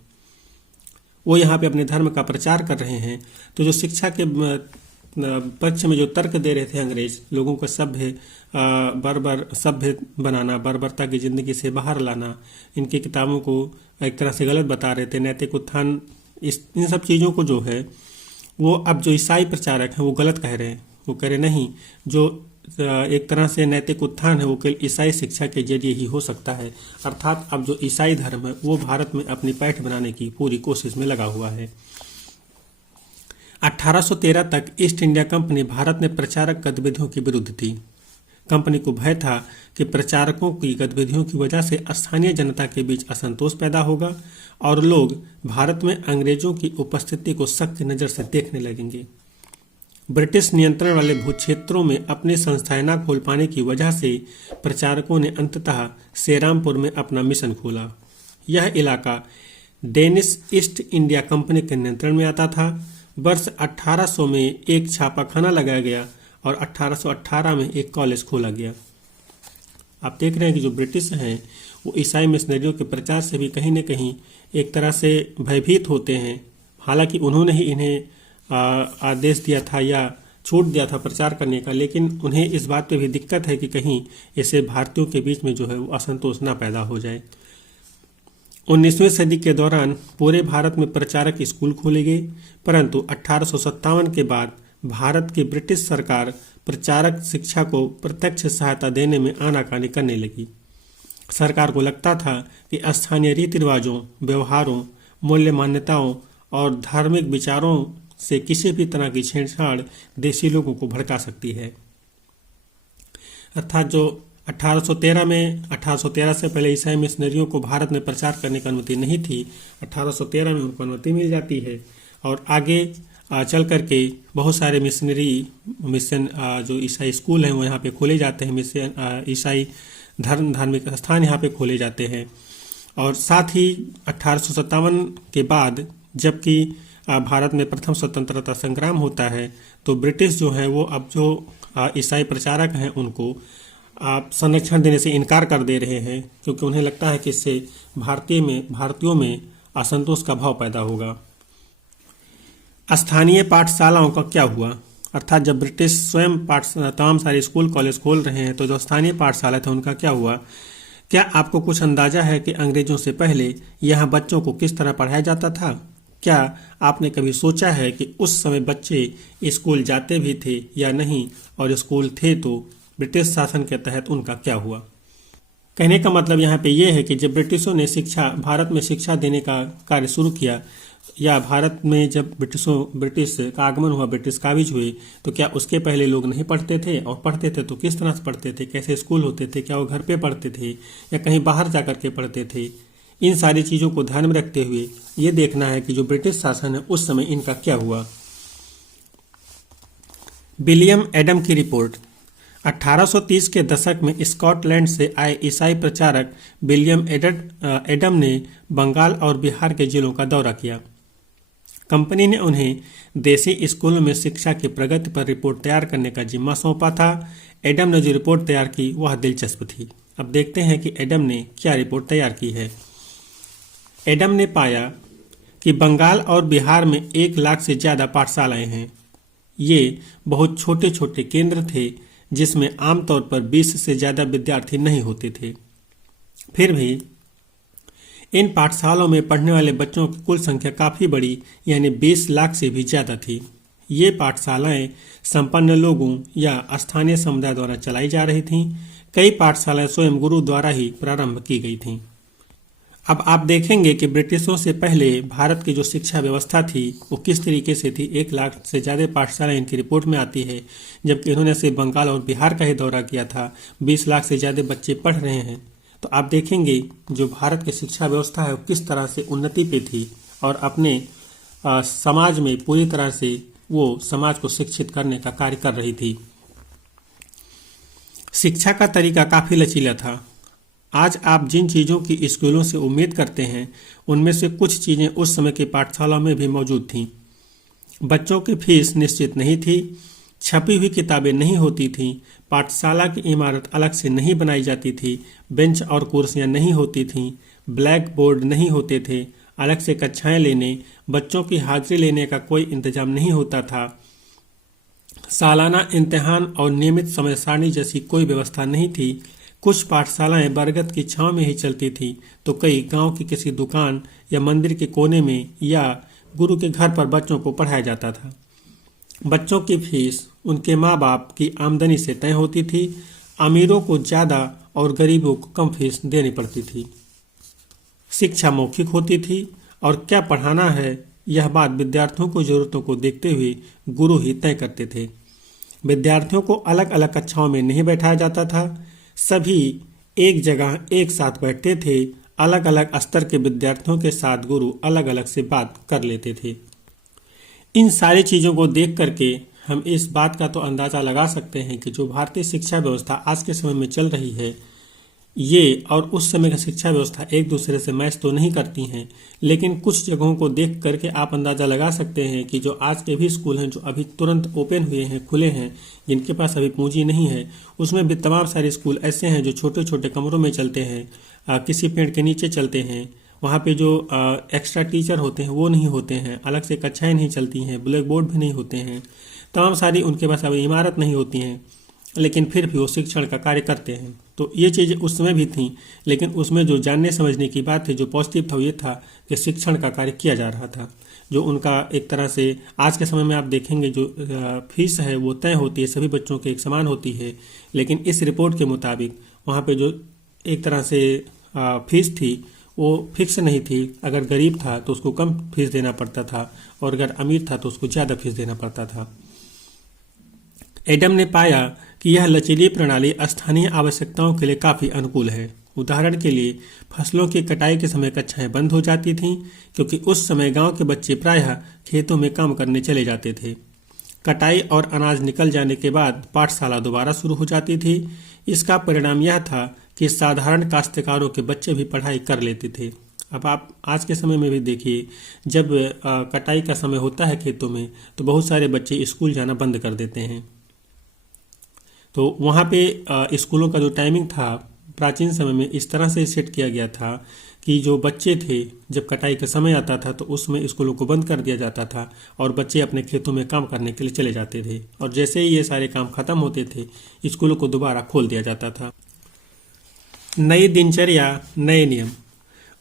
वो यहाँ पे अपने धर्म का प्रचार कर रहे हैं। तो जो शिक्षा के पक्ष में जो तर्क दे रहे थे अंग्रेज, लोगों को सभ्य बनाना, बर्बरता की जिंदगी से बाहर लाना, इनकी किताबों को एक तरह से गलत बता रहे थे, नैतिक उत्थान, इन सब चीज़ों को जो है वो अब जो ईसाई प्रचारक हैं वो गलत कह रहे हैं। वो कह रहे नहीं, जो एक तरह से नैतिक उत्थान है वो केवल ईसाई शिक्षा के जरिए ही हो सकता है। अर्थात अब जो ईसाई धर्म है वो भारत में अपनी पैठ बनाने की पूरी कोशिश में लगा हुआ है। 1813 तक ईस्ट इंडिया कंपनी भारत में प्रचारक गतिविधियों के विरुद्ध थी। कंपनी को भय था कि प्रचारकों की गतिविधियों की वजह से स्थानीय जनता के बीच असंतोष पैदा होगा और लोग भारत में अंग्रेजों की उपस्थिति को सख्त नज़र से देखने लगेंगे। ब्रिटिश नियंत्रण वाले भूक्षेत्रों में अपनी संस्थाएं न खोल पाने की वजह से प्रचारकों ने अंततः सेरामपुर में अपना मिशन खोला। यह इलाका डेनिश ईस्ट इंडिया कंपनी के नियंत्रण में आता था। वर्ष 1800 में एक छापाखाना लगाया गया और 1818 में एक कॉलेज खोला गया। आप देख रहे हैं कि जो ब्रिटिश हैं वो ईसाई मिशनरियों के प्रचार से भी कहीं न कहीं एक तरह से भयभीत होते हैं। हालांकि उन्होंने ही इन्हें आदेश दिया था या छूट दिया था प्रचार करने का, लेकिन उन्हें इस बात पे भी दिक्कत है कि कहीं ऐसे भारतीयों के बीच में जो है वो असंतोष ना पैदा हो जाए। 19वीं सदी के दौरान पूरे भारत में प्रचारक स्कूल खोले गए, परंतु 1857 के बाद भारत की ब्रिटिश सरकार प्रचारक शिक्षा को प्रत्यक्ष सहायता देने में आनाकानी करने लगी। सरकार को लगता था कि स्थानीय रीति रिवाजों, व्यवहारों, मूल्य मान्यताओं और धार्मिक विचारों से किसी भी तरह की छेड़छाड़ देशी लोगों को भड़का सकती है। अर्थात जो 1813 से पहले ईसाई मिशनरियों को भारत में प्रचार करने की अनुमति नहीं थी, 1813 में उनको अनुमति मिल जाती है और आगे चल करके बहुत सारे मिशन जो ईसाई स्कूल हैं वो यहाँ पे खोले जाते हैं। मिशन ईसाई धार्मिक स्थान यहाँ पे खोले जाते हैं। और साथ ही 1857 के बाद जबकि भारत में प्रथम स्वतंत्रता संग्राम होता है तो ब्रिटिश जो है वो अब जो ईसाई प्रचारक हैं उनको संरक्षण देने से इनकार कर दे रहे हैं, क्योंकि उन्हें लगता है कि इससे भारतीयों में असंतोष का भाव पैदा होगा। स्थानीय पाठशालाओं का क्या हुआ? अर्थात जब ब्रिटिश स्वयं तमाम सारे स्कूल कॉलेज खोल रहे हैं तो जो स्थानीय पाठशाला थे उनका क्या हुआ? क्या आपको कुछ अंदाजा है कि अंग्रेजों से पहले यहाँ बच्चों को किस तरह पढ़ाया जाता था? क्या आपने कभी सोचा है कि उस समय बच्चे स्कूल जाते भी थे या नहीं, और स्कूल थे तो ब्रिटिश शासन के तहत उनका क्या हुआ? कहने का मतलब यहाँ पे ये है कि जब ब्रिटिशों ने भारत में शिक्षा देने का कार्य शुरू किया, या भारत में जब ब्रिटिश का आगमन हुआ, ब्रिटिश काबिज हुए, तो क्या उसके पहले लोग नहीं पढ़ते थे? और पढ़ते थे तो किस तरह से पढ़ते थे? कैसे स्कूल होते थे? क्या वो घर पे पढ़ते थे या कहीं बाहर जा कर के पढ़ते थे? इन सारी चीज़ों को ध्यान में रखते हुए ये देखना है कि जो ब्रिटिश शासन है उस समय इनका क्या हुआ। विलियम एडम की रिपोर्ट। 1830 के दशक में स्कॉटलैंड से आए ईसाई प्रचारक विलियम एडम ने बंगाल और बिहार के जिलों का दौरा किया। कंपनी ने उन्हें देसी स्कूलों में शिक्षा की प्रगति पर रिपोर्ट तैयार करने का जिम्मा सौंपा था। एडम ने जो रिपोर्ट तैयार की वह दिलचस्प थी। अब देखते हैं कि एडम ने क्या रिपोर्ट तैयार की है। एडम ने पाया कि बंगाल और बिहार में 1 लाख से ज़्यादा पाठशालाएं हैं। ये बहुत छोटे छोटे केंद्र थे जिसमें आमतौर पर 20 से ज़्यादा विद्यार्थी नहीं होते थे। फिर भी इन पाठशालाओं में पढ़ने वाले बच्चों की कुल संख्या काफ़ी बड़ी, यानी 20 लाख से भी ज़्यादा थी। ये पाठशालाएं संपन्न लोगों या स्थानीय समुदाय द्वारा चलाई जा रही थीं। कई पाठशालाएं स्वयं गुरु द्वारा ही प्रारंभ की गई थीं। अब आप देखेंगे कि ब्रिटिशों से पहले भारत की जो शिक्षा व्यवस्था थी वो किस तरीके से थी। 1 लाख से ज़्यादा पाठशालाएं इनकी रिपोर्ट में आती है, जबकि इन्होंने सिर्फ बंगाल और बिहार का ही दौरा किया था। 20 लाख से ज़्यादा बच्चे पढ़ रहे हैं। तो आप देखेंगे जो भारत की शिक्षा व्यवस्था है वो किस तरह से उन्नति पे थी और अपने समाज में पूरी तरह से वो समाज को शिक्षित करने का कार्य कर रही थी। शिक्षा का तरीका काफ़ी लचीला था। आज आप जिन चीज़ों की स्कूलों से उम्मीद करते हैं उनमें से कुछ चीज़ें उस समय की पाठशाला में भी मौजूद थीं। बच्चों की फीस निश्चित नहीं थी, छपी हुई किताबें नहीं होती थीं, पाठशाला की इमारत अलग से नहीं बनाई जाती थी, बेंच और कुर्सियां नहीं होती थीं, ब्लैक बोर्ड नहीं होते थे, अलग से कक्षाएं लेने, बच्चों की हाजिरी लेने का कोई इंतजाम नहीं होता था, सालाना इम्तिहान और नियमित समय सारणी जैसी कोई व्यवस्था नहीं थी। कुछ पाठशालाएं बरगद की छांव में ही चलती थी, तो कई गांव की किसी दुकान या मंदिर के कोने में या गुरु के घर पर बच्चों को पढ़ाया जाता था। बच्चों की फीस उनके माँ बाप की आमदनी से तय होती थी। अमीरों को ज़्यादा और गरीबों को कम फीस देनी पड़ती थी। शिक्षा मौखिक होती थी और क्या पढ़ाना है यह बात विद्यार्थियों की जरूरतों को देखते हुए गुरु ही तय करते थे। विद्यार्थियों को अलग अलग कक्षाओं में नहीं बैठाया जाता था। सभी एक जगह एक साथ बैठते थे। अलग अलग स्तर के विद्यार्थियों के साथ गुरु अलग अलग से बात कर लेते थे। इन सारी चीज़ों को देख करके हम इस बात का तो अंदाज़ा लगा सकते हैं कि जो भारतीय शिक्षा व्यवस्था आज के समय में चल रही है, ये और उस समय की शिक्षा व्यवस्था एक दूसरे से मैच तो नहीं करती हैं, लेकिन कुछ जगहों को देख करके आप अंदाज़ा लगा सकते हैं कि जो आज के भी स्कूल हैं, जो अभी तुरंत ओपन हुए हैं, खुले हैं, जिनके पास अभी पूंजी नहीं है, उसमें भी तमाम सारे स्कूल ऐसे हैं जो छोटे छोटे कमरों में चलते हैं, किसी पेड़ के नीचे चलते हैं। वहाँ पे जो एक्स्ट्रा टीचर होते हैं वो नहीं होते हैं, अलग से कक्षाएं नहीं चलती हैं, ब्लैक बोर्ड भी नहीं होते हैं, तमाम सारी उनके पास अभी इमारत नहीं होती हैं, लेकिन फिर भी वो शिक्षण का कार्य करते हैं। तो ये चीज़ें उस समय भी थी, लेकिन उसमें जो जानने समझने की बात थी, जो पॉजिटिव था, वो ये था कि शिक्षण का कार्य किया जा रहा था। जो उनका एक तरह से आज के समय में आप देखेंगे जो फीस है वो तय होती है, सभी बच्चों के एक समान होती है, लेकिन इस रिपोर्ट के मुताबिक वहाँ पे जो एक तरह से फीस थी वो फिक्स नहीं थी। अगर गरीब था तो उसको कम फीस देना पड़ता था और अगर अमीर था तो उसको ज़्यादा फीस देना पड़ता था। एडम ने पाया कि यह लचीली प्रणाली स्थानीय आवश्यकताओं के लिए काफ़ी अनुकूल है। उदाहरण के लिए फसलों की कटाई के समय कक्षाएं बंद हो जाती थीं, क्योंकि उस समय गांव के बच्चे प्रायः खेतों में काम करने चले जाते थे। कटाई और अनाज निकल जाने के बाद पाठशाला दोबारा शुरू हो जाती थी। इसका परिणाम यह था कि साधारण काश्तकारों के बच्चे भी पढ़ाई कर लेते थे। अब आप आज के समय में भी देखिए, जब कटाई का समय होता है खेतों में, तो बहुत सारे बच्चे स्कूल जाना बंद कर देते हैं। तो वहाँ पे स्कूलों का जो टाइमिंग था प्राचीन समय में इस तरह से सेट किया गया था कि जो बच्चे थे, जब कटाई का समय आता था तो उसमें स्कूलों को बंद कर दिया जाता था और बच्चे अपने खेतों में काम करने के लिए चले जाते थे, और जैसे ही ये सारे काम खत्म होते थे स्कूलों को दोबारा खोल दिया जाता था। नई दिनचर्या, नए नियम।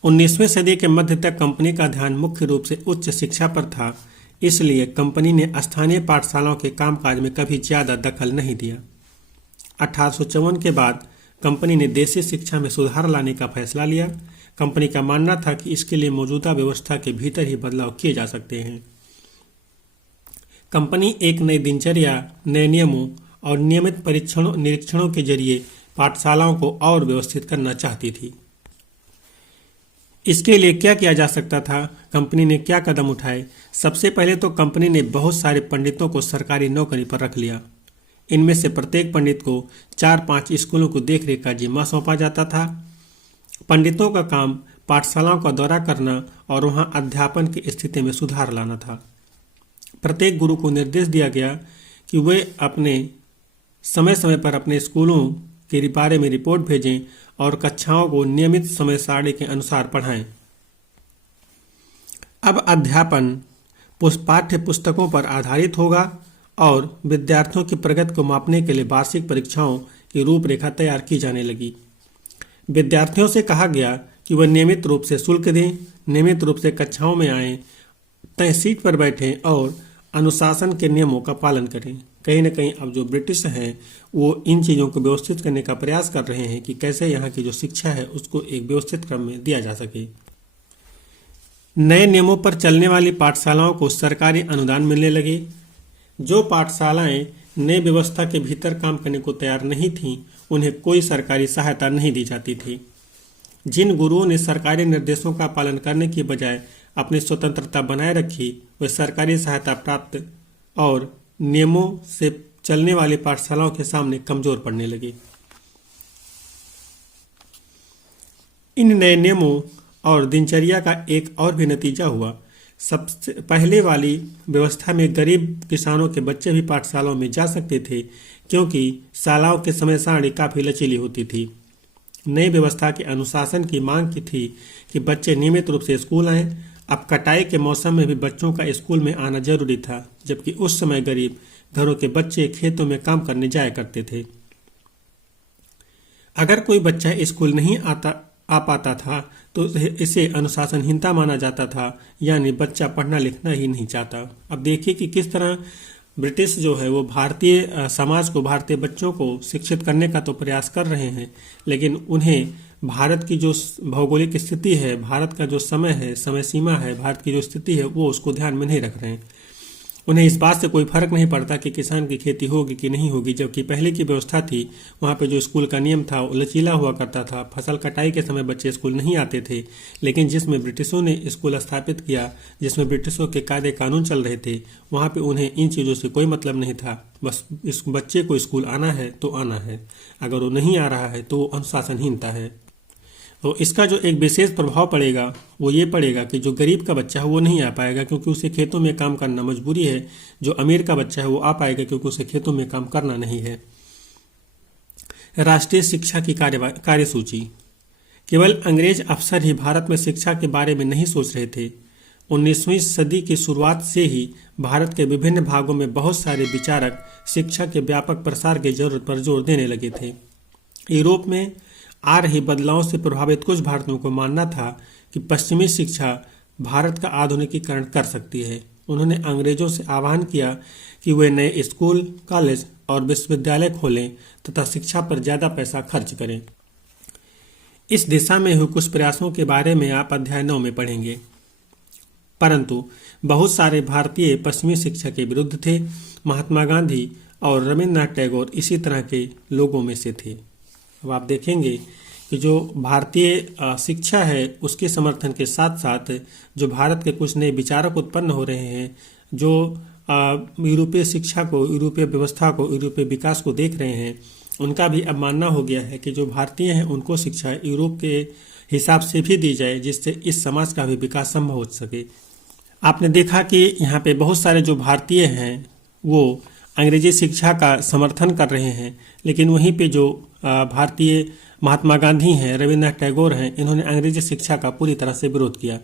19वीं सदी के मध्य तक कंपनी का ध्यान मुख्य रूप से उच्च शिक्षा पर था, इसलिए कंपनी ने स्थानीय पाठशालाओं के कामकाज में कभी ज़्यादा दखल नहीं दिया। 1854 के बाद कंपनी ने देसी शिक्षा में सुधार लाने का फैसला लिया। कंपनी का मानना था कि इसके लिए मौजूदा व्यवस्था के भीतर ही बदलाव किए जा सकते हैं। कंपनी एक नई दिनचर्या, नए नियमों और नियमित निरीक्षणों के जरिए पाठशालाओं को और व्यवस्थित करना चाहती थी। इसके लिए क्या किया जा सकता था, कंपनी ने क्या कदम उठाए? सबसे पहले तो कंपनी ने बहुत सारे पंडितों को सरकारी नौकरी पर रख लिया। इनमें से प्रत्येक पंडित को 4-5 स्कूलों को देखरेख का जिम्मा सौंपा जाता था। पंडितों का काम पाठशालाओं का दौरा करना और वहां अध्यापन की स्थिति में सुधार लाना था। प्रत्येक गुरु को निर्देश दिया गया कि वे अपने समय समय पर अपने स्कूलों के बारे में रिपोर्ट भेजें और कक्षाओं को नियमित समय सारणी के अनुसार पढ़ाएं। अब अध्यापन पाठ्य पुस्तकों पर आधारित होगा और विद्यार्थियों की प्रगति को मापने के लिए वार्षिक परीक्षाओं की रूपरेखा तैयार की जाने लगी। विद्यार्थियों से कहा गया कि वह नियमित रूप से शुल्क दें, नियमित रूप से कक्षाओं में आएं, तय सीट पर बैठें और अनुशासन के नियमों का पालन करें। कहीं न कहीं अब जो ब्रिटिश हैं वो इन चीज़ों को व्यवस्थित करने का प्रयास कर रहे हैं कि कैसे यहाँ की जो शिक्षा है उसको एक व्यवस्थित क्रम में दिया जा सके। नए नियमों पर चलने वाली पाठशालाओं को सरकारी अनुदान मिलने लगे। जो पाठशालाएं नई व्यवस्था के भीतर काम करने को तैयार नहीं थीं, उन्हें कोई सरकारी सहायता नहीं दी जाती थी। जिन गुरुओं ने सरकारी निर्देशों का पालन करने की बजाय अपनी स्वतंत्रता बनाए रखी, वे सरकारी सहायता प्राप्त और नियमों से चलने वाली पाठशालाओं के सामने कमजोर पड़ने लगे। इन नए नियमों और दिनचर्या का एक और भी नतीजा हुआ। सबसे पहले वाली व्यवस्था में गरीब किसानों के बच्चे भी पाठशालाओं में जा सकते थे, क्योंकि शालाओं के समय सारणी काफ़ी लचीली होती थी। नई व्यवस्था के अनुशासन की मांग की थी कि बच्चे नियमित रूप से स्कूल आएं। अब कटाई के मौसम में भी बच्चों का स्कूल में आना जरूरी था, जबकि उस समय गरीब घरों के बच्चे खेतों में काम करने जाया करते थे। अगर कोई बच्चा स्कूल नहीं आ पाता था तो इसे अनुशासनहीनता माना जाता था, यानी बच्चा पढ़ना लिखना ही नहीं चाहता। अब देखिए कि किस तरह ब्रिटिश जो है वो भारतीय समाज को, भारतीय बच्चों को शिक्षित करने का तो प्रयास कर रहे हैं, लेकिन उन्हें भारत की जो भौगोलिक स्थिति है, भारत का जो समय है, समय सीमा है, भारत की जो स्थिति है, वो उसको ध्यान में नहीं रख रहे हैं। उन्हें इस बात से कोई फर्क नहीं पड़ता कि किसान की खेती होगी कि नहीं होगी, जबकि पहले की व्यवस्था थी वहाँ पे जो स्कूल का नियम था वो लचीला हुआ करता था। फसल कटाई के समय बच्चे स्कूल नहीं आते थे, लेकिन जिसमें ब्रिटिशों ने स्कूल स्थापित किया, जिसमें ब्रिटिशों के कायदे कानून चल रहे थे, वहाँ पे उन्हें इन चीज़ों से कोई मतलब नहीं था। बस इस बच्चे को स्कूल आना है तो आना है, अगर वो नहीं आ रहा है तो वो अनुशासनहीनता है। तो इसका जो एक विशेष प्रभाव पड़ेगा वो ये पड़ेगा कि जो गरीब का बच्चा है वो नहीं आ पाएगा, क्योंकि उसे खेतों में काम करना मजबूरी है। जो अमीर का बच्चा है वो आ पाएगा, क्योंकि उसे खेतों में काम करना नहीं है। राष्ट्रीय शिक्षा की कार्यसूची। केवल अंग्रेज अफसर ही भारत में शिक्षा के बारे में नहीं सोच रहे थे। 19वीं सदी की शुरुआत से ही भारत के विभिन्न भागों में बहुत सारे विचारक शिक्षा के व्यापक प्रसार की जरूरत पर जोर देने लगे थे। यूरोप में आ रही बदलावों से प्रभावित कुछ भारतीयों को मानना था कि पश्चिमी शिक्षा भारत का आधुनिकीकरण कर सकती है। उन्होंने अंग्रेजों से आह्वान किया कि वे नए स्कूल, कॉलेज और विश्वविद्यालय खोलें तथा शिक्षा पर ज़्यादा पैसा खर्च करें। इस दिशा में हुए कुछ प्रयासों के बारे में आप अध्याय 9 में पढ़ेंगे। परंतु बहुत सारे भारतीय पश्चिमी शिक्षा के विरुद्ध थे। महात्मा गांधी और रविन्द्रनाथ टैगोर इसी तरह के लोगों में से थे। अब आप देखेंगे कि जो भारतीय शिक्षा है उसके समर्थन के साथ साथ जो भारत के कुछ नए विचारक उत्पन्न हो रहे हैं, जो यूरोपीय शिक्षा को, यूरोपीय व्यवस्था को, यूरोपीय विकास को देख रहे हैं, उनका भी अब मानना हो गया है कि जो भारतीय हैं उनको शिक्षा यूरोप के हिसाब से भी दी जाए, जिससे इस समाज का भी विकास संभव हो सके। आपने देखा कि यहाँ पे बहुत सारे जो भारतीय हैं वो अंग्रेजी शिक्षा का समर्थन कर रहे हैं, लेकिन वहीं पे जो भारतीय महात्मा गांधी हैं, रविन्द्रनाथ टैगोर हैं, इन्होंने अंग्रेजी शिक्षा का पूरी तरह से विरोध किया।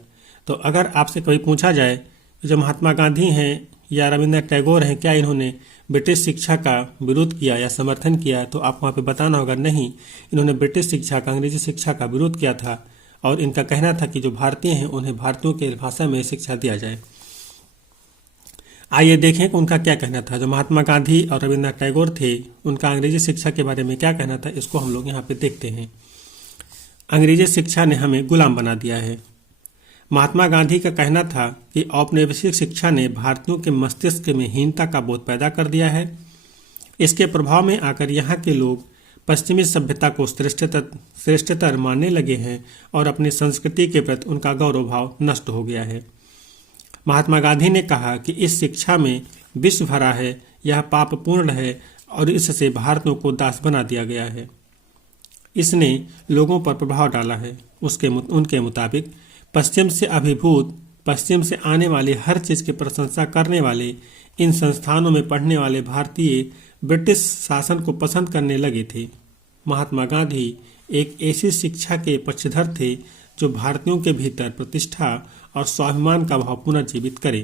तो अगर आपसे कभी पूछा जाए कि जो महात्मा गांधी हैं या रविन्द्रनाथ टैगोर हैं, क्या इन्होंने ब्रिटिश शिक्षा का विरोध किया या समर्थन किया, तो आपको वहाँ पे बताना होगा नहीं, इन्होंने ब्रिटिश शिक्षा का, अंग्रेजी शिक्षा का विरोध किया था और इनका कहना था कि जो भारतीय हैं उन्हें भारतीयों के भाषा में शिक्षा दिया जाए। आइए देखें कि उनका क्या कहना था। जो महात्मा गांधी और रविन्द्रनाथ टैगोर थे, उनका अंग्रेजी शिक्षा के बारे में क्या कहना था, इसको हम लोग यहाँ पे देखते हैं। अंग्रेजी शिक्षा ने हमें गुलाम बना दिया है। महात्मा गांधी का कहना था कि औपनिवेशिक शिक्षा ने भारतीयों के मस्तिष्क में हीनता का बोध पैदा कर दिया है। इसके प्रभाव में आकर यहाँ के लोग पश्चिमी सभ्यता को श्रेष्ठतर मानने लगे हैं और अपनी संस्कृति के प्रति उनका गौरव भाव नष्ट हो गया है। महात्मा गांधी ने कहा कि इस शिक्षा में विष भरा है, यह पापपूर्ण है और इससे भारतीयों को दास बना दिया गया है। इसने लोगों पर प्रभाव डाला है। उनके मुताबिक पश्चिम से अभिभूत, पश्चिम से आने वाली हर चीज़ की प्रशंसा करने वाले इन संस्थानों में पढ़ने वाले भारतीय ब्रिटिश शासन को पसंद करने लगे थे। महात्मा गांधी एक ऐसी शिक्षा के पक्षधर थे जो भारतीयों के भीतर प्रतिष्ठा और स्वाभिमान का भाव पुनर्जीवित करे।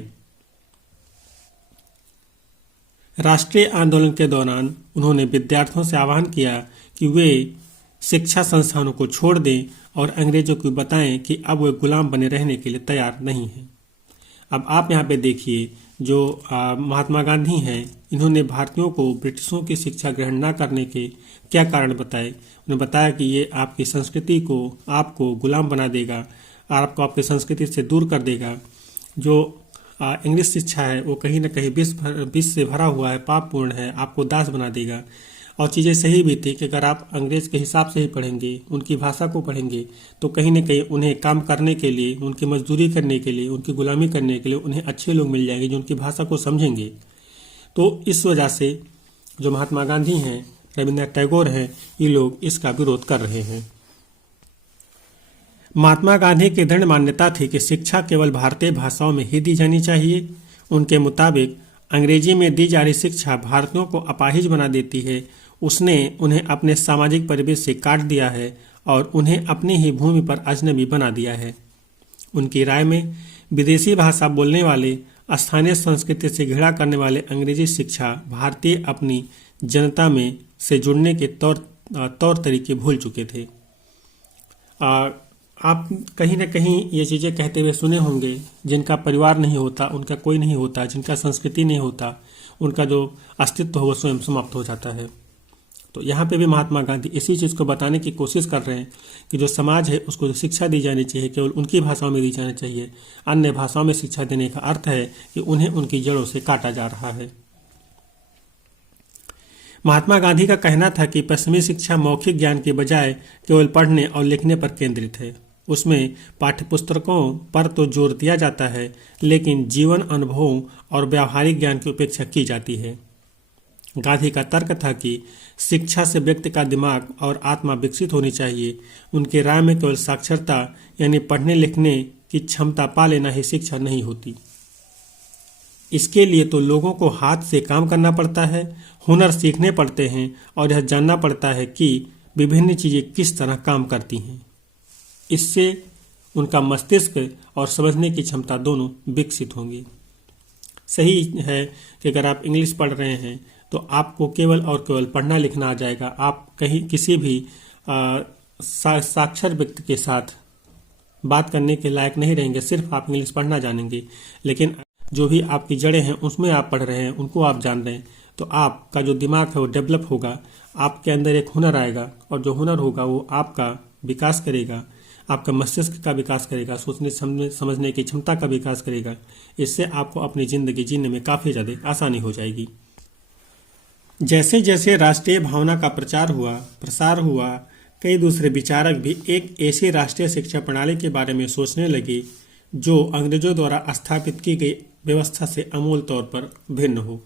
राष्ट्रीय आंदोलन के दौरान उन्होंने विद्यार्थियों से आह्वान किया कि वे शिक्षा संस्थानों को छोड़ दें और अंग्रेजों को बताएं कि अब वे गुलाम बने रहने के लिए तैयार नहीं हैं। अब आप यहाँ पे देखिए, जो महात्मा गांधी हैं, इन्होंने भारतीयों को ब्रिटिशों की शिक्षा ग्रहण न करने के क्या कारण बताए। उन्होंने बताया कि ये आपकी संस्कृति को, आपको गुलाम बना देगा और आपको आपकी संस्कृति से दूर कर देगा। जो इंग्लिश शिक्षा है वो कहीं ना कहीं विष से भरा हुआ है, पापपूर्ण है, आपको दास बना देगा। और चीज़ें सही भी थी कि अगर आप अंग्रेज के हिसाब से ही पढ़ेंगे, उनकी भाषा को पढ़ेंगे, तो कहीं ना कहीं उन्हें काम करने के लिए, उनकी मजदूरी करने के लिए, उनकी गुलामी करने के लिए उन्हें अच्छे लोग मिल जाएंगे जो उनकी भाषा को समझेंगे। तो इस वजह से जो महात्मा गांधी हैं, रविन्द्रनाथ टैगोर हैं, ये लोग इसका विरोध कर रहे हैं। महात्मा गांधी की दृढ़ मान्यता थी कि शिक्षा केवल भारतीय भाषाओं में ही दी जानी चाहिए। उनके मुताबिक अंग्रेजी में दी जा रही शिक्षा भारतीयों को अपाहिज बना देती है। उसने उन्हें अपने सामाजिक परिवेश से काट दिया है और उन्हें अपनी ही भूमि पर अजनबी बना दिया है। उनकी राय में विदेशी भाषा बोलने वाले, स्थानीय संस्कृति से घृणा करने वाले अंग्रेजी शिक्षा भारतीय अपनी जनता में से जुड़ने के तौर तरीके भूल चुके थे। आप कहीं ना कहीं ये चीज़ें कहते हुए सुने होंगे, जिनका परिवार नहीं होता, उनका कोई नहीं होता, जिनका संस्कृति नहीं होता, उनका जो अस्तित्व हो वो स्वयं समाप्त हो जाता है। तो यहाँ पे भी महात्मा गांधी इसी चीज़ को बताने की कोशिश कर रहे हैं कि जो समाज है उसको जो शिक्षा दी जानी चाहिए केवल उनकी भाषाओं में दी जानी चाहिए। अन्य भाषाओं में शिक्षा देने का अर्थ है कि उन्हें उनकी जड़ों से काटा जा रहा है। महात्मा गांधी का कहना था कि पश्चिमी शिक्षा मौखिक ज्ञान के बजाय केवल पढ़ने और लिखने पर केंद्रित है। उसमें पाठ्यपुस्तकों पर तो जोर दिया जाता है, लेकिन जीवन अनुभवों और व्यावहारिक ज्ञान की उपेक्षा की जाती है। गांधी का तर्क था कि शिक्षा से व्यक्ति का दिमाग और आत्मा विकसित होनी चाहिए। उनके राय में केवल साक्षरता यानी पढ़ने लिखने की क्षमता पा लेना ही शिक्षा नहीं होती। इसके लिए तो लोगों को हाथ से काम करना पड़ता है, हुनर सीखने पड़ते हैं और यह जानना पड़ता है कि विभिन्न चीज़ें किस तरह काम करती हैं। इससे उनका मस्तिष्क और समझने की क्षमता दोनों विकसित होंगी। सही है कि अगर आप इंग्लिश पढ़ रहे हैं तो आपको केवल और केवल पढ़ना लिखना आ जाएगा। आप कहीं किसी भी साक्षर व्यक्ति के साथ बात करने के लायक नहीं रहेंगे, सिर्फ आप इंग्लिश पढ़ना जानेंगे। लेकिन जो भी आपकी जड़ें हैं उसमें आप पढ़ रहे हैं, उनको आप जान रहे हैं, तो आपका जो दिमाग है वो डेवलप होगा, आपके अंदर एक हुनर आएगा और जो हुनर होगा वो आपका विकास करेगा, आपका मस्तिष्क का विकास करेगा, सोचने समझने की क्षमता का विकास करेगा। इससे आपको अपनी ज़िंदगी जीने में काफ़ी ज़्यादा आसानी हो जाएगी। जैसे जैसे राष्ट्रीय भावना का प्रसार हुआ, कई दूसरे विचारक भी एक ऐसी राष्ट्रीय शिक्षा प्रणाली के बारे में सोचने लगे जो अंग्रेजों द्वारा स्थापित की गई व्यवस्था से अमूल तौर पर भिन्न हो।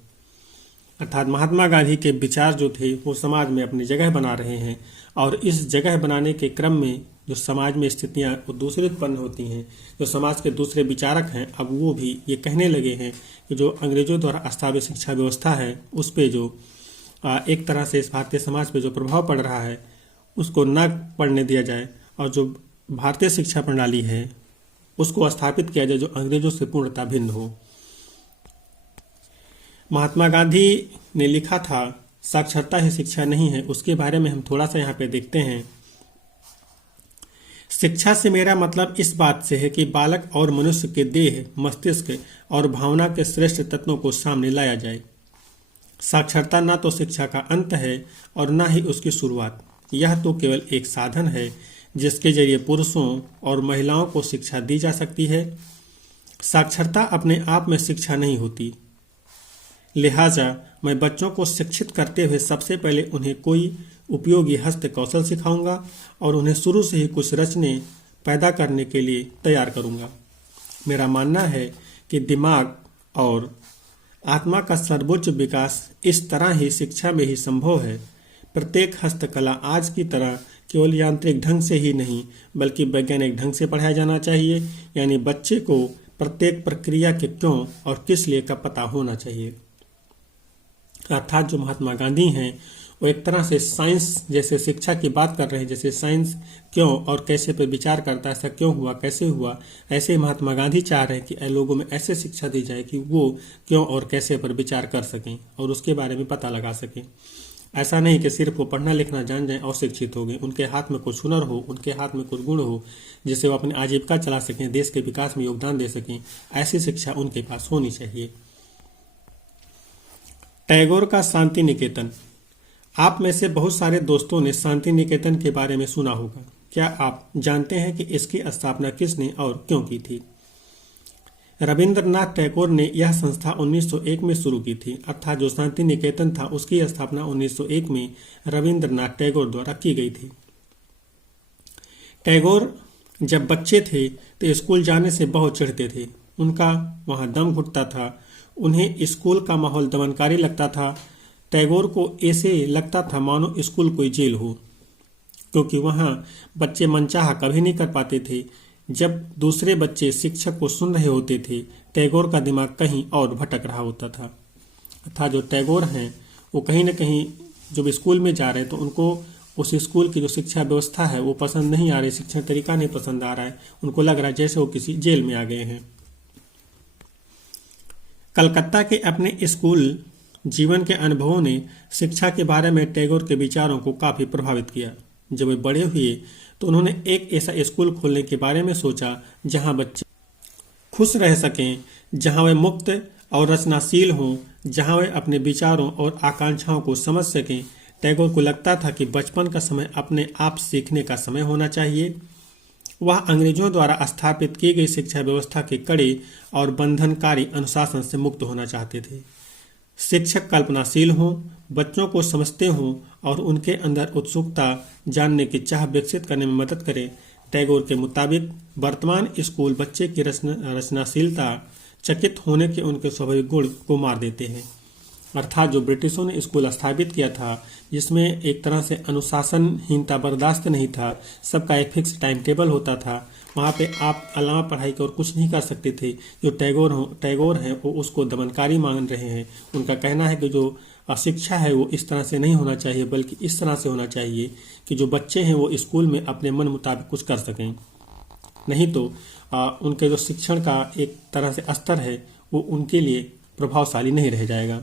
अर्थात महात्मा गांधी के विचार जो थे वो समाज में अपनी जगह बना रहे हैं और इस जगह बनाने के क्रम में जो समाज में स्थितियां दूसरी उत्पन्न होती हैं, जो समाज के दूसरे विचारक हैं, अब वो भी ये कहने लगे हैं कि जो अंग्रेजों द्वारा स्थापित शिक्षा व्यवस्था है उस पे जो एक तरह से इस भारतीय समाज पे जो प्रभाव पड़ रहा है उसको न पड़ने दिया जाए और जो भारतीय शिक्षा प्रणाली है उसको स्थापित किया जाए जो अंग्रेजों से पूर्णतः भिन्न हो। महात्मा गांधी ने लिखा था साक्षरता ही शिक्षा नहीं है, उसके बारे में हम थोड़ा सा यहाँ पे देखते हैं। शिक्षा से मेरा मतलब इस बात से है कि बालक और मनुष्य के देह, मस्तिष्क और भावना के श्रेष्ठ तत्वों को सामने लाया जाए। साक्षरता न तो शिक्षा का अंत है और न ही उसकी शुरुआत। यह तो केवल एक साधन है जिसके जरिए पुरुषों और महिलाओं को शिक्षा दी जा सकती है। साक्षरता अपने आप में शिक्षा नहीं होती। लिहाजा मैं बच्चों को शिक्षित करते हुए सबसे पहले उन्हें कोई उपयोगी हस्त कौशल सिखाऊंगा और उन्हें शुरू से ही कुछ रचने पैदा करने के लिए तैयार करूंगा। मेरा मानना है कि दिमाग और आत्मा का सर्वोच्च विकास इस तरह ही शिक्षा में ही संभव है। प्रत्येक हस्तकला आज की तरह केवल यांत्रिक ढंग से ही नहीं बल्कि वैज्ञानिक ढंग से पढ़ाया जाना चाहिए, यानी बच्चे को प्रत्येक प्रक्रिया के क्यों और किस लिए का पता होना चाहिए। अर्थात जो महात्मा गांधी हैं वो एक तरह से साइंस जैसे शिक्षा की बात कर रहे हैं, जैसे साइंस क्यों और कैसे पर विचार करता है, ऐसा क्यों हुआ, कैसे हुआ, ऐसे महात्मा गांधी चाह रहे हैं कि लोगों में ऐसे शिक्षा दी जाए कि वो क्यों और कैसे पर विचार कर सकें और उसके बारे में पता लगा सकें। ऐसा नहीं कि सिर्फ वो पढ़ना लिखना जान जाएं और शिक्षित हो गए, उनके हाथ में कुछ हुनर हो, उनके हाथ में कुछ गुण हो जिससे वो अपनी आजीविका चला सकें, देश के विकास में योगदान दे सकें। ऐसी शिक्षा उनके पास होनी चाहिए। टैगोर का शांति निकेतन। आप में से बहुत सारे दोस्तों ने शांति निकेतन के बारे में सुना होगा। क्या आप जानते हैं कि इसकी स्थापना किसने और क्यों की थी? रविंद्रनाथ टैगोर ने यह संस्था 1901 में शुरू की थी। अर्थात जो शांति निकेतन था उसकी स्थापना 1901 में रविंद्रनाथ टैगोर द्वारा की गई थी। टैगोर जब बच्चे थे तो स्कूल जाने से बहुत चिढ़ते थे। उनका वहां दम घुटता था। उन्हें स्कूल का माहौल दमनकारी लगता था। टैगोर को ऐसे लगता था मानो स्कूल कोई जेल हो, क्योंकि वहां बच्चे मनचाहा कभी नहीं कर पाते थे। जब दूसरे बच्चे शिक्षक को सुन रहे होते थे टैगोर का दिमाग कहीं और भटक रहा होता था। अर्थात जो टैगोर हैं वो कहीं न कहीं जब स्कूल में जा रहे हैं तो उनको उस स्कूल की जो शिक्षा व्यवस्था है वो पसंद नहीं आ रही, शिक्षण तरीका नहीं पसंद आ रहा है। उनको लग रहा है जैसे वो किसी जेल में आ गए हैं। कलकत्ता के अपने स्कूल जीवन के अनुभवों ने शिक्षा के बारे में टैगोर के विचारों को काफी प्रभावित किया। जब वे बड़े हुए तो उन्होंने एक ऐसा स्कूल खोलने के बारे में सोचा जहां बच्चे खुश रह सकें, जहां वे मुक्त और रचनाशील हों, जहां वे अपने विचारों और आकांक्षाओं को समझ सकें। टैगोर को लगता था कि बचपन का समय अपने आप सीखने का समय होना चाहिए। वह अंग्रेजों द्वारा स्थापित की गई शिक्षा व्यवस्था के कड़े और बंधनकारी अनुशासन से मुक्त होना चाहते थे। शिक्षक कल्पनाशील हों, बच्चों को समझते हों और उनके अंदर उत्सुकता, जानने की चाह विकसित करने में मदद करें। टैगोर के मुताबिक वर्तमान स्कूल बच्चे की रचनाशीलता, चकित होने के उनके स्वाभाविक गुण को मार देते हैं। अर्थात जो ब्रिटिशों ने स्कूल स्थापित किया था, जिसमें एक तरह से अनुशासनहीनता बर्दाश्त नहीं था, सबका एक फिक्स टाइम टेबल होता था, वहाँ पे आप अलावा पढ़ाई के और कुछ नहीं कर सकते थे। जो टैगोर हैं वो उसको दमनकारी मान रहे हैं। उनका कहना है कि जो शिक्षा है वो इस तरह से नहीं होना चाहिए, बल्कि इस तरह से होना चाहिए कि जो बच्चे हैं वो स्कूल में अपने मन मुताबिक कुछ कर सकें। नहीं तो उनके जो शिक्षण का एक तरह से स्तर है वो उनके लिए प्रभावशाली नहीं रह जाएगा।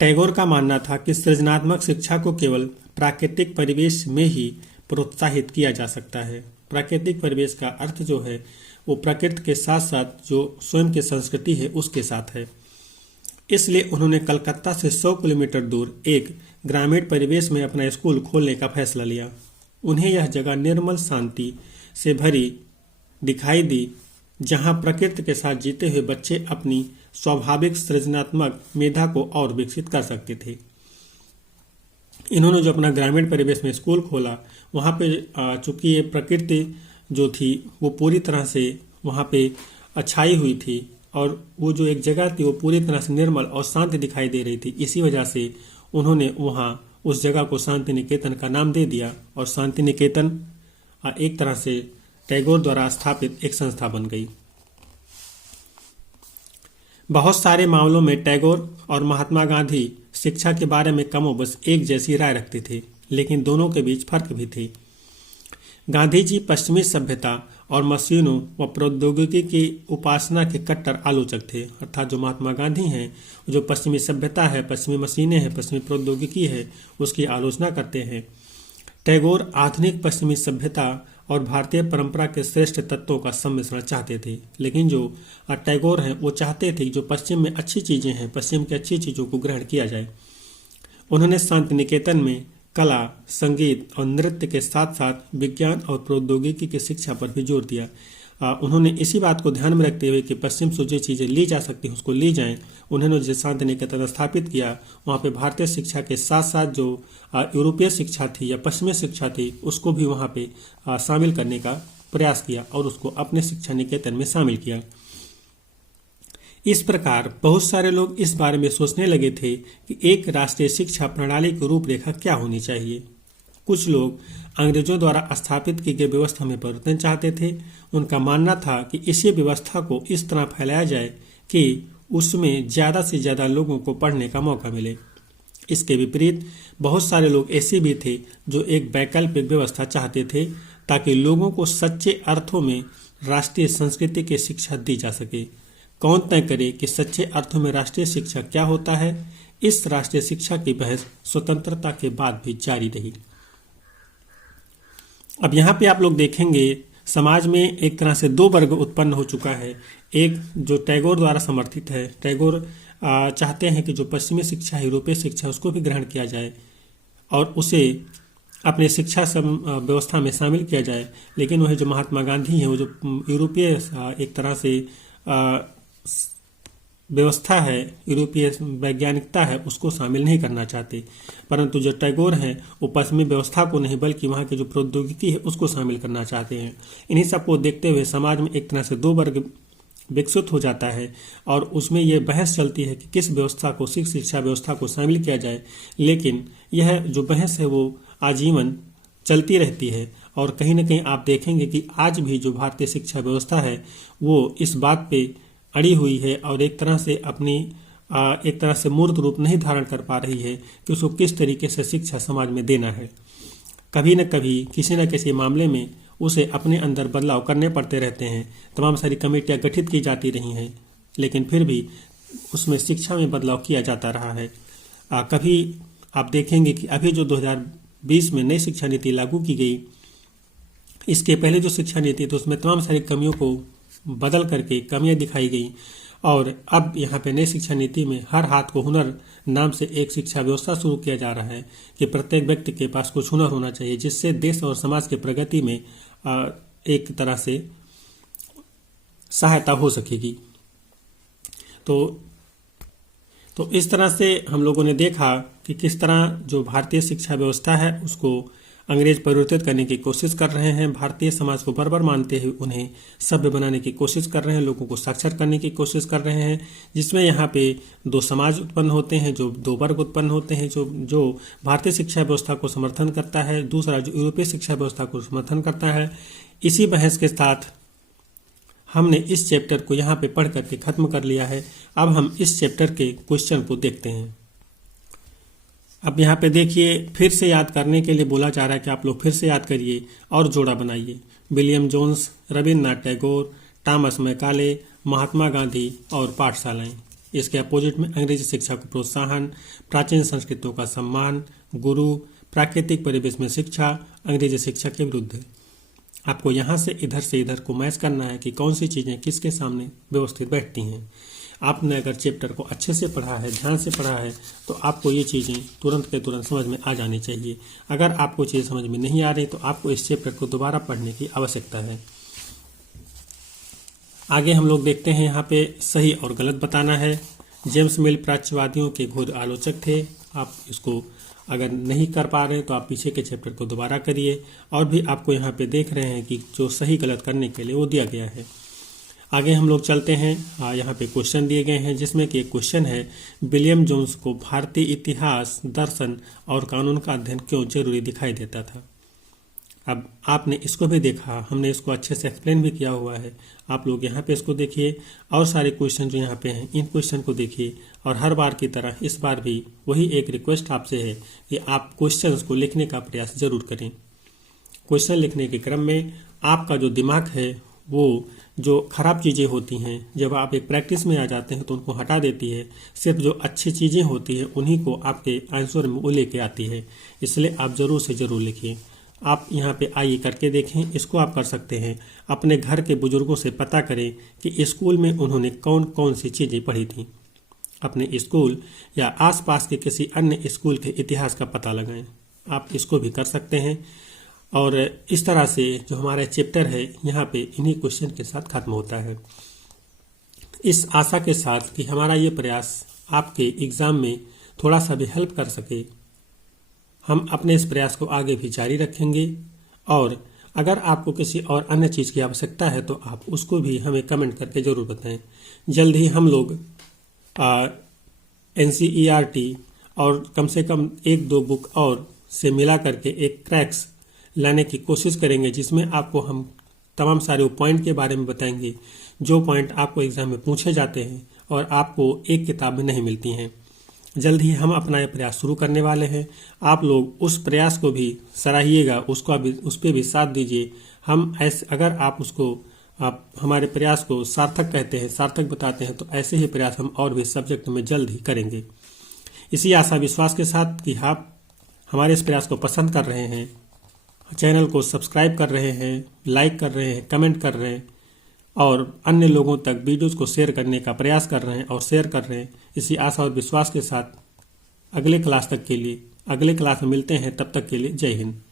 टैगोर का मानना था कि सृजनात्मक शिक्षा को केवल प्राकृतिक परिवेश में ही प्रोत्साहित किया जा सकता है। प्राकृतिक परिवेश का अर्थ जो है वो प्रकृति के साथ साथ जो स्वयं की संस्कृति है उसके साथ है। इसलिए उन्होंने कलकत्ता से 100 किलोमीटर दूर एक ग्रामीण परिवेश में अपना स्कूल खोलने का फैसला लिया। उन्हें यह जगह निर्मल शांति से भरी दिखाई दी, जहां प्रकृति के साथ जीते हुए बच्चे अपनी स्वाभाविक सृजनात्मक मेधा को और विकसित कर सकते थे। इन्होंने जो अपना ग्रामीण परिवेश में स्कूल खोला, वहाँ पे चूंकि ये प्रकृति जो थी वो पूरी तरह से वहाँ पे छाई हुई थी और वो जो एक जगह थी वो पूरी तरह से निर्मल और शांत दिखाई दे रही थी। इसी वजह से उन्होंने वहाँ उस जगह को शांति निकेतन का नाम दे दिया और शांति निकेतन एक तरह से टैगोर द्वारा स्थापित एक संस्था बन गई। बहुत सारे मामलों में टैगोर और महात्मा गांधी शिक्षा के बारे में कमोबश एक जैसी राय रखते थे, लेकिन दोनों के बीच फर्क भी थे। गांधी जी पश्चिमी सभ्यता और मशीनों व प्रौद्योगिकी की उपासना के कट्टर आलोचक थे। अर्थात जो महात्मा गांधी हैं, जो पश्चिमी सभ्यता है, पश्चिमी मशीनें हैं, पश्चिमी प्रौद्योगिकी है, उसकी आलोचना करते हैं। टैगोर आधुनिक पश्चिमी सभ्यता और भारतीय परंपरा के श्रेष्ठ तत्वों का सम्मिश्रण चाहते थे। लेकिन जो टैगोर हैं वो चाहते थे कि जो पश्चिम में अच्छी चीज़ें हैं, पश्चिम की अच्छी चीज़ों को ग्रहण किया जाए। उन्होंने शांति निकेतन में कला, संगीत और नृत्य के साथ साथ विज्ञान और प्रौद्योगिकी की शिक्षा पर भी जोर दिया। उन्होंने इसी बात को ध्यान में रखते हुए कि पश्चिम से जो चीज़ें ली जा सकती हैं उसको ली जाएं, उन्होंने जो शांति निकेतन स्थापित किया, वहाँ पे भारतीय शिक्षा के साथ साथ जो यूरोपीय शिक्षा थी या पश्चिमी शिक्षा थी उसको भी वहाँ पे शामिल करने का प्रयास किया और उसको अपने शिक्षा निकेतन में शामिल किया। इस प्रकार बहुत सारे लोग इस बारे में सोचने लगे थे कि एक राष्ट्रीय शिक्षा प्रणाली की रूपरेखा क्या होनी चाहिए। कुछ लोग अंग्रेजों द्वारा स्थापित की गई व्यवस्था में परिवर्तन चाहते थे। उनका मानना था कि इसी व्यवस्था को इस तरह फैलाया जाए कि उसमें ज़्यादा से ज़्यादा लोगों को पढ़ने का मौका मिले। इसके विपरीत बहुत सारे लोग ऐसे भी थे जो एक वैकल्पिक व्यवस्था चाहते थे ताकि लोगों को सच्चे अर्थों में राष्ट्रीय संस्कृति की शिक्षा दी जा सके। कौन तय करे कि सच्चे अर्थों में राष्ट्रीय शिक्षा क्या होता है? इस राष्ट्रीय शिक्षा की बहस स्वतंत्रता के बाद भी जारी रही। अब यहाँ पे आप लोग देखेंगे समाज में एक तरह से दो वर्ग उत्पन्न हो चुका है। एक जो टैगोर द्वारा समर्थित है, टैगोर चाहते हैं कि जो पश्चिमी शिक्षा, यूरोपीय शिक्षा, उसको भी ग्रहण किया जाए और उसे अपने शिक्षा व्यवस्था में शामिल किया जाए। लेकिन वह जो महात्मा गांधी हैं, वो जो यूरोपीय एक तरह से व्यवस्था है, यूरोपीय वैज्ञानिकता है, उसको शामिल नहीं करना चाहते। परंतु जो टैगोर हैं वो पश्चिमी व्यवस्था को नहीं बल्कि वहाँ की जो प्रौद्योगिकी है उसको शामिल करना चाहते हैं। इन्हीं सबको देखते हुए समाज में एक तरह से दो वर्ग विकसित हो जाता है और उसमें यह बहस चलती है कि किस व्यवस्था को, शिक्षा व्यवस्था को शामिल किया जाए। लेकिन यह जो बहस है वो आजीवन चलती रहती है और कहीं ना कहीं आप देखेंगे कि आज भी जो भारतीय शिक्षा व्यवस्था है वो इस बात पे अड़ी हुई है और एक तरह से अपनी एक तरह से मूर्त रूप नहीं धारण कर पा रही है कि उसको किस तरीके से शिक्षा समाज में देना है। कभी न कभी किसी न किसी मामले में उसे अपने अंदर बदलाव करने पड़ते रहते हैं। तमाम सारी कमेटियां गठित की जाती रही हैं, लेकिन फिर भी उसमें शिक्षा में बदलाव किया जाता रहा है। कभी आप देखेंगे कि अभी जो 2020 में नई शिक्षा नीति लागू की गई, इसके पहले जो शिक्षा नीति थी उसमें तमाम सारी कमियों को बदल करके कमियां दिखाई गई और अब यहाँ पे नई शिक्षा नीति में हर हाथ को हुनर नाम से एक शिक्षा व्यवस्था शुरू किया जा रहा है कि प्रत्येक व्यक्ति के पास कुछ हुनर होना चाहिए, जिससे देश और समाज की प्रगति में एक तरह से सहायता हो सकेगी। तो इस तरह से हम लोगों ने देखा कि किस तरह जो भारतीय शिक्षा व्यवस्था है उसको अंग्रेज परिवर्तित करने की कोशिश कर रहे हैं, भारतीय समाज को बर्बर मानते हुए उन्हें सभ्य बनाने की कोशिश कर रहे हैं, लोगों को साक्षर करने की कोशिश कर रहे हैं, जिसमें यहाँ पे दो समाज उत्पन्न होते हैं, जो दो वर्ग उत्पन्न होते हैं, जो भारतीय शिक्षा व्यवस्था को समर्थन करता है, दूसरा जो यूरोपीय शिक्षा व्यवस्था को समर्थन करता है। इसी बहस के साथ हमने इस चैप्टर को यहाँ पे पढ़ करके खत्म कर लिया है। अब हम इस चैप्टर के क्वेश्चन को देखते हैं। अब यहाँ पे देखिए, फिर से याद करने के लिए बोला जा रहा है कि आप लोग फिर से याद करिए और जोड़ा बनाइए। William Jones, Rabindranath Tagore, Thomas Macaulay, Mahatma Gandhi और पाठशालाएं। इसके अपोजिट में अंग्रेजी शिक्षा को प्रोत्साहन, प्राचीन संस्कृतियों का सम्मान, गुरु, प्राकृतिक परिवेश में शिक्षा, अंग्रेजी शिक्षा के विरुद्ध। आपको यहाँ से इधर को मैच करना है कि कौन सी चीज़ें किसके सामने व्यवस्थित बैठती हैं। आपने अगर चैप्टर को अच्छे से पढ़ा है, ध्यान से पढ़ा है, तो आपको ये चीज़ें तुरंत के तुरंत समझ में आ जानी चाहिए। अगर आपको चीज़ समझ में नहीं आ रही तो आपको इस चैप्टर को दोबारा पढ़ने की आवश्यकता है। आगे हम लोग देखते हैं, यहाँ पे सही और गलत बताना है। जेम्स मिल प्राच्यवादियों के घोर आलोचक थे। आप इसको अगर नहीं कर पा रहे हैं तो आप पीछे के चैप्टर को दोबारा करिए। और भी आपको यहाँ पे देख रहे हैं कि जो सही गलत करने के लिए वो दिया गया है। आगे हम लोग चलते हैं। यहाँ पे क्वेश्चन दिए गए हैं, जिसमें कि एक क्वेश्चन है, विलियम जोन्स को भारतीय इतिहास, दर्शन और कानून का अध्ययन क्यों जरूरी दिखाई देता था। अब आपने इसको भी देखा, हमने इसको अच्छे से एक्सप्लेन भी किया हुआ है। आप लोग यहाँ पे इसको देखिए और सारे क्वेश्चन जो यहाँ पे हैं इन क्वेश्चन को देखिए। और हर बार की तरह इस बार भी वही एक रिक्वेस्ट आपसे है कि आप क्वेश्चंस को लिखने का प्रयास जरूर करें। क्वेश्चन लिखने के क्रम में आपका जो दिमाग है वो जो खराब चीज़ें होती हैं, जब आप एक प्रैक्टिस में आ जाते हैं तो उनको हटा देती है। सिर्फ जो अच्छी चीज़ें होती हैं उन्हीं को आपके आंसर में वो लेके आती है। इसलिए आप ज़रूर से ज़रूर लिखिए। आप यहाँ पे आइए करके देखें, इसको आप कर सकते हैं। अपने घर के बुजुर्गों से पता करें कि स्कूल में उन्होंने कौन कौन सी चीज़ें पढ़ी थी। अपने स्कूल या आसपास के किसी अन्य स्कूल के इतिहास का पता लगाएं। आप इसको भी कर सकते हैं। और इस तरह से जो हमारा चैप्टर है यहाँ पे इन्हीं क्वेश्चन के साथ खत्म होता है। इस आशा के साथ कि हमारा ये प्रयास आपके एग्ज़ाम में थोड़ा सा भी हेल्प कर सके, हम अपने इस प्रयास को आगे भी जारी रखेंगे। और अगर आपको किसी और अन्य चीज़ की आवश्यकता है तो आप उसको भी हमें कमेंट करके ज़रूर बताएं। जल्द ही हम लोग NCERT और कम से कम 1-2 बुक और से मिला करके एक क्रैक्स लाने की कोशिश करेंगे, जिसमें आपको हम तमाम सारे पॉइंट के बारे में बताएंगे जो पॉइंट आपको एग्ज़ाम में पूछे जाते हैं और आपको एक किताब में नहीं मिलती हैं। जल्द ही हम अपना ये प्रयास शुरू करने वाले हैं। आप लोग उस प्रयास को भी सराहिएगा, उस पर भी साथ दीजिए। हम ऐसे अगर आप हमारे प्रयास को सार्थक कहते हैं, सार्थक बताते हैं, तो ऐसे ही प्रयास हम और भी सब्जेक्ट में जल्द ही करेंगे। इसी आशा विश्वास के साथ कि आप हमारे इस प्रयास को पसंद कर रहे हैं, चैनल को सब्सक्राइब कर रहे हैं, लाइक कर रहे हैं, कमेंट कर रहे हैं और अन्य लोगों तक वीडियोस को शेयर करने का प्रयास कर रहे हैं और शेयर कर रहे हैं। इसी आशा और विश्वास के साथ अगले क्लास में मिलते हैं। तब तक के लिए जय हिंद।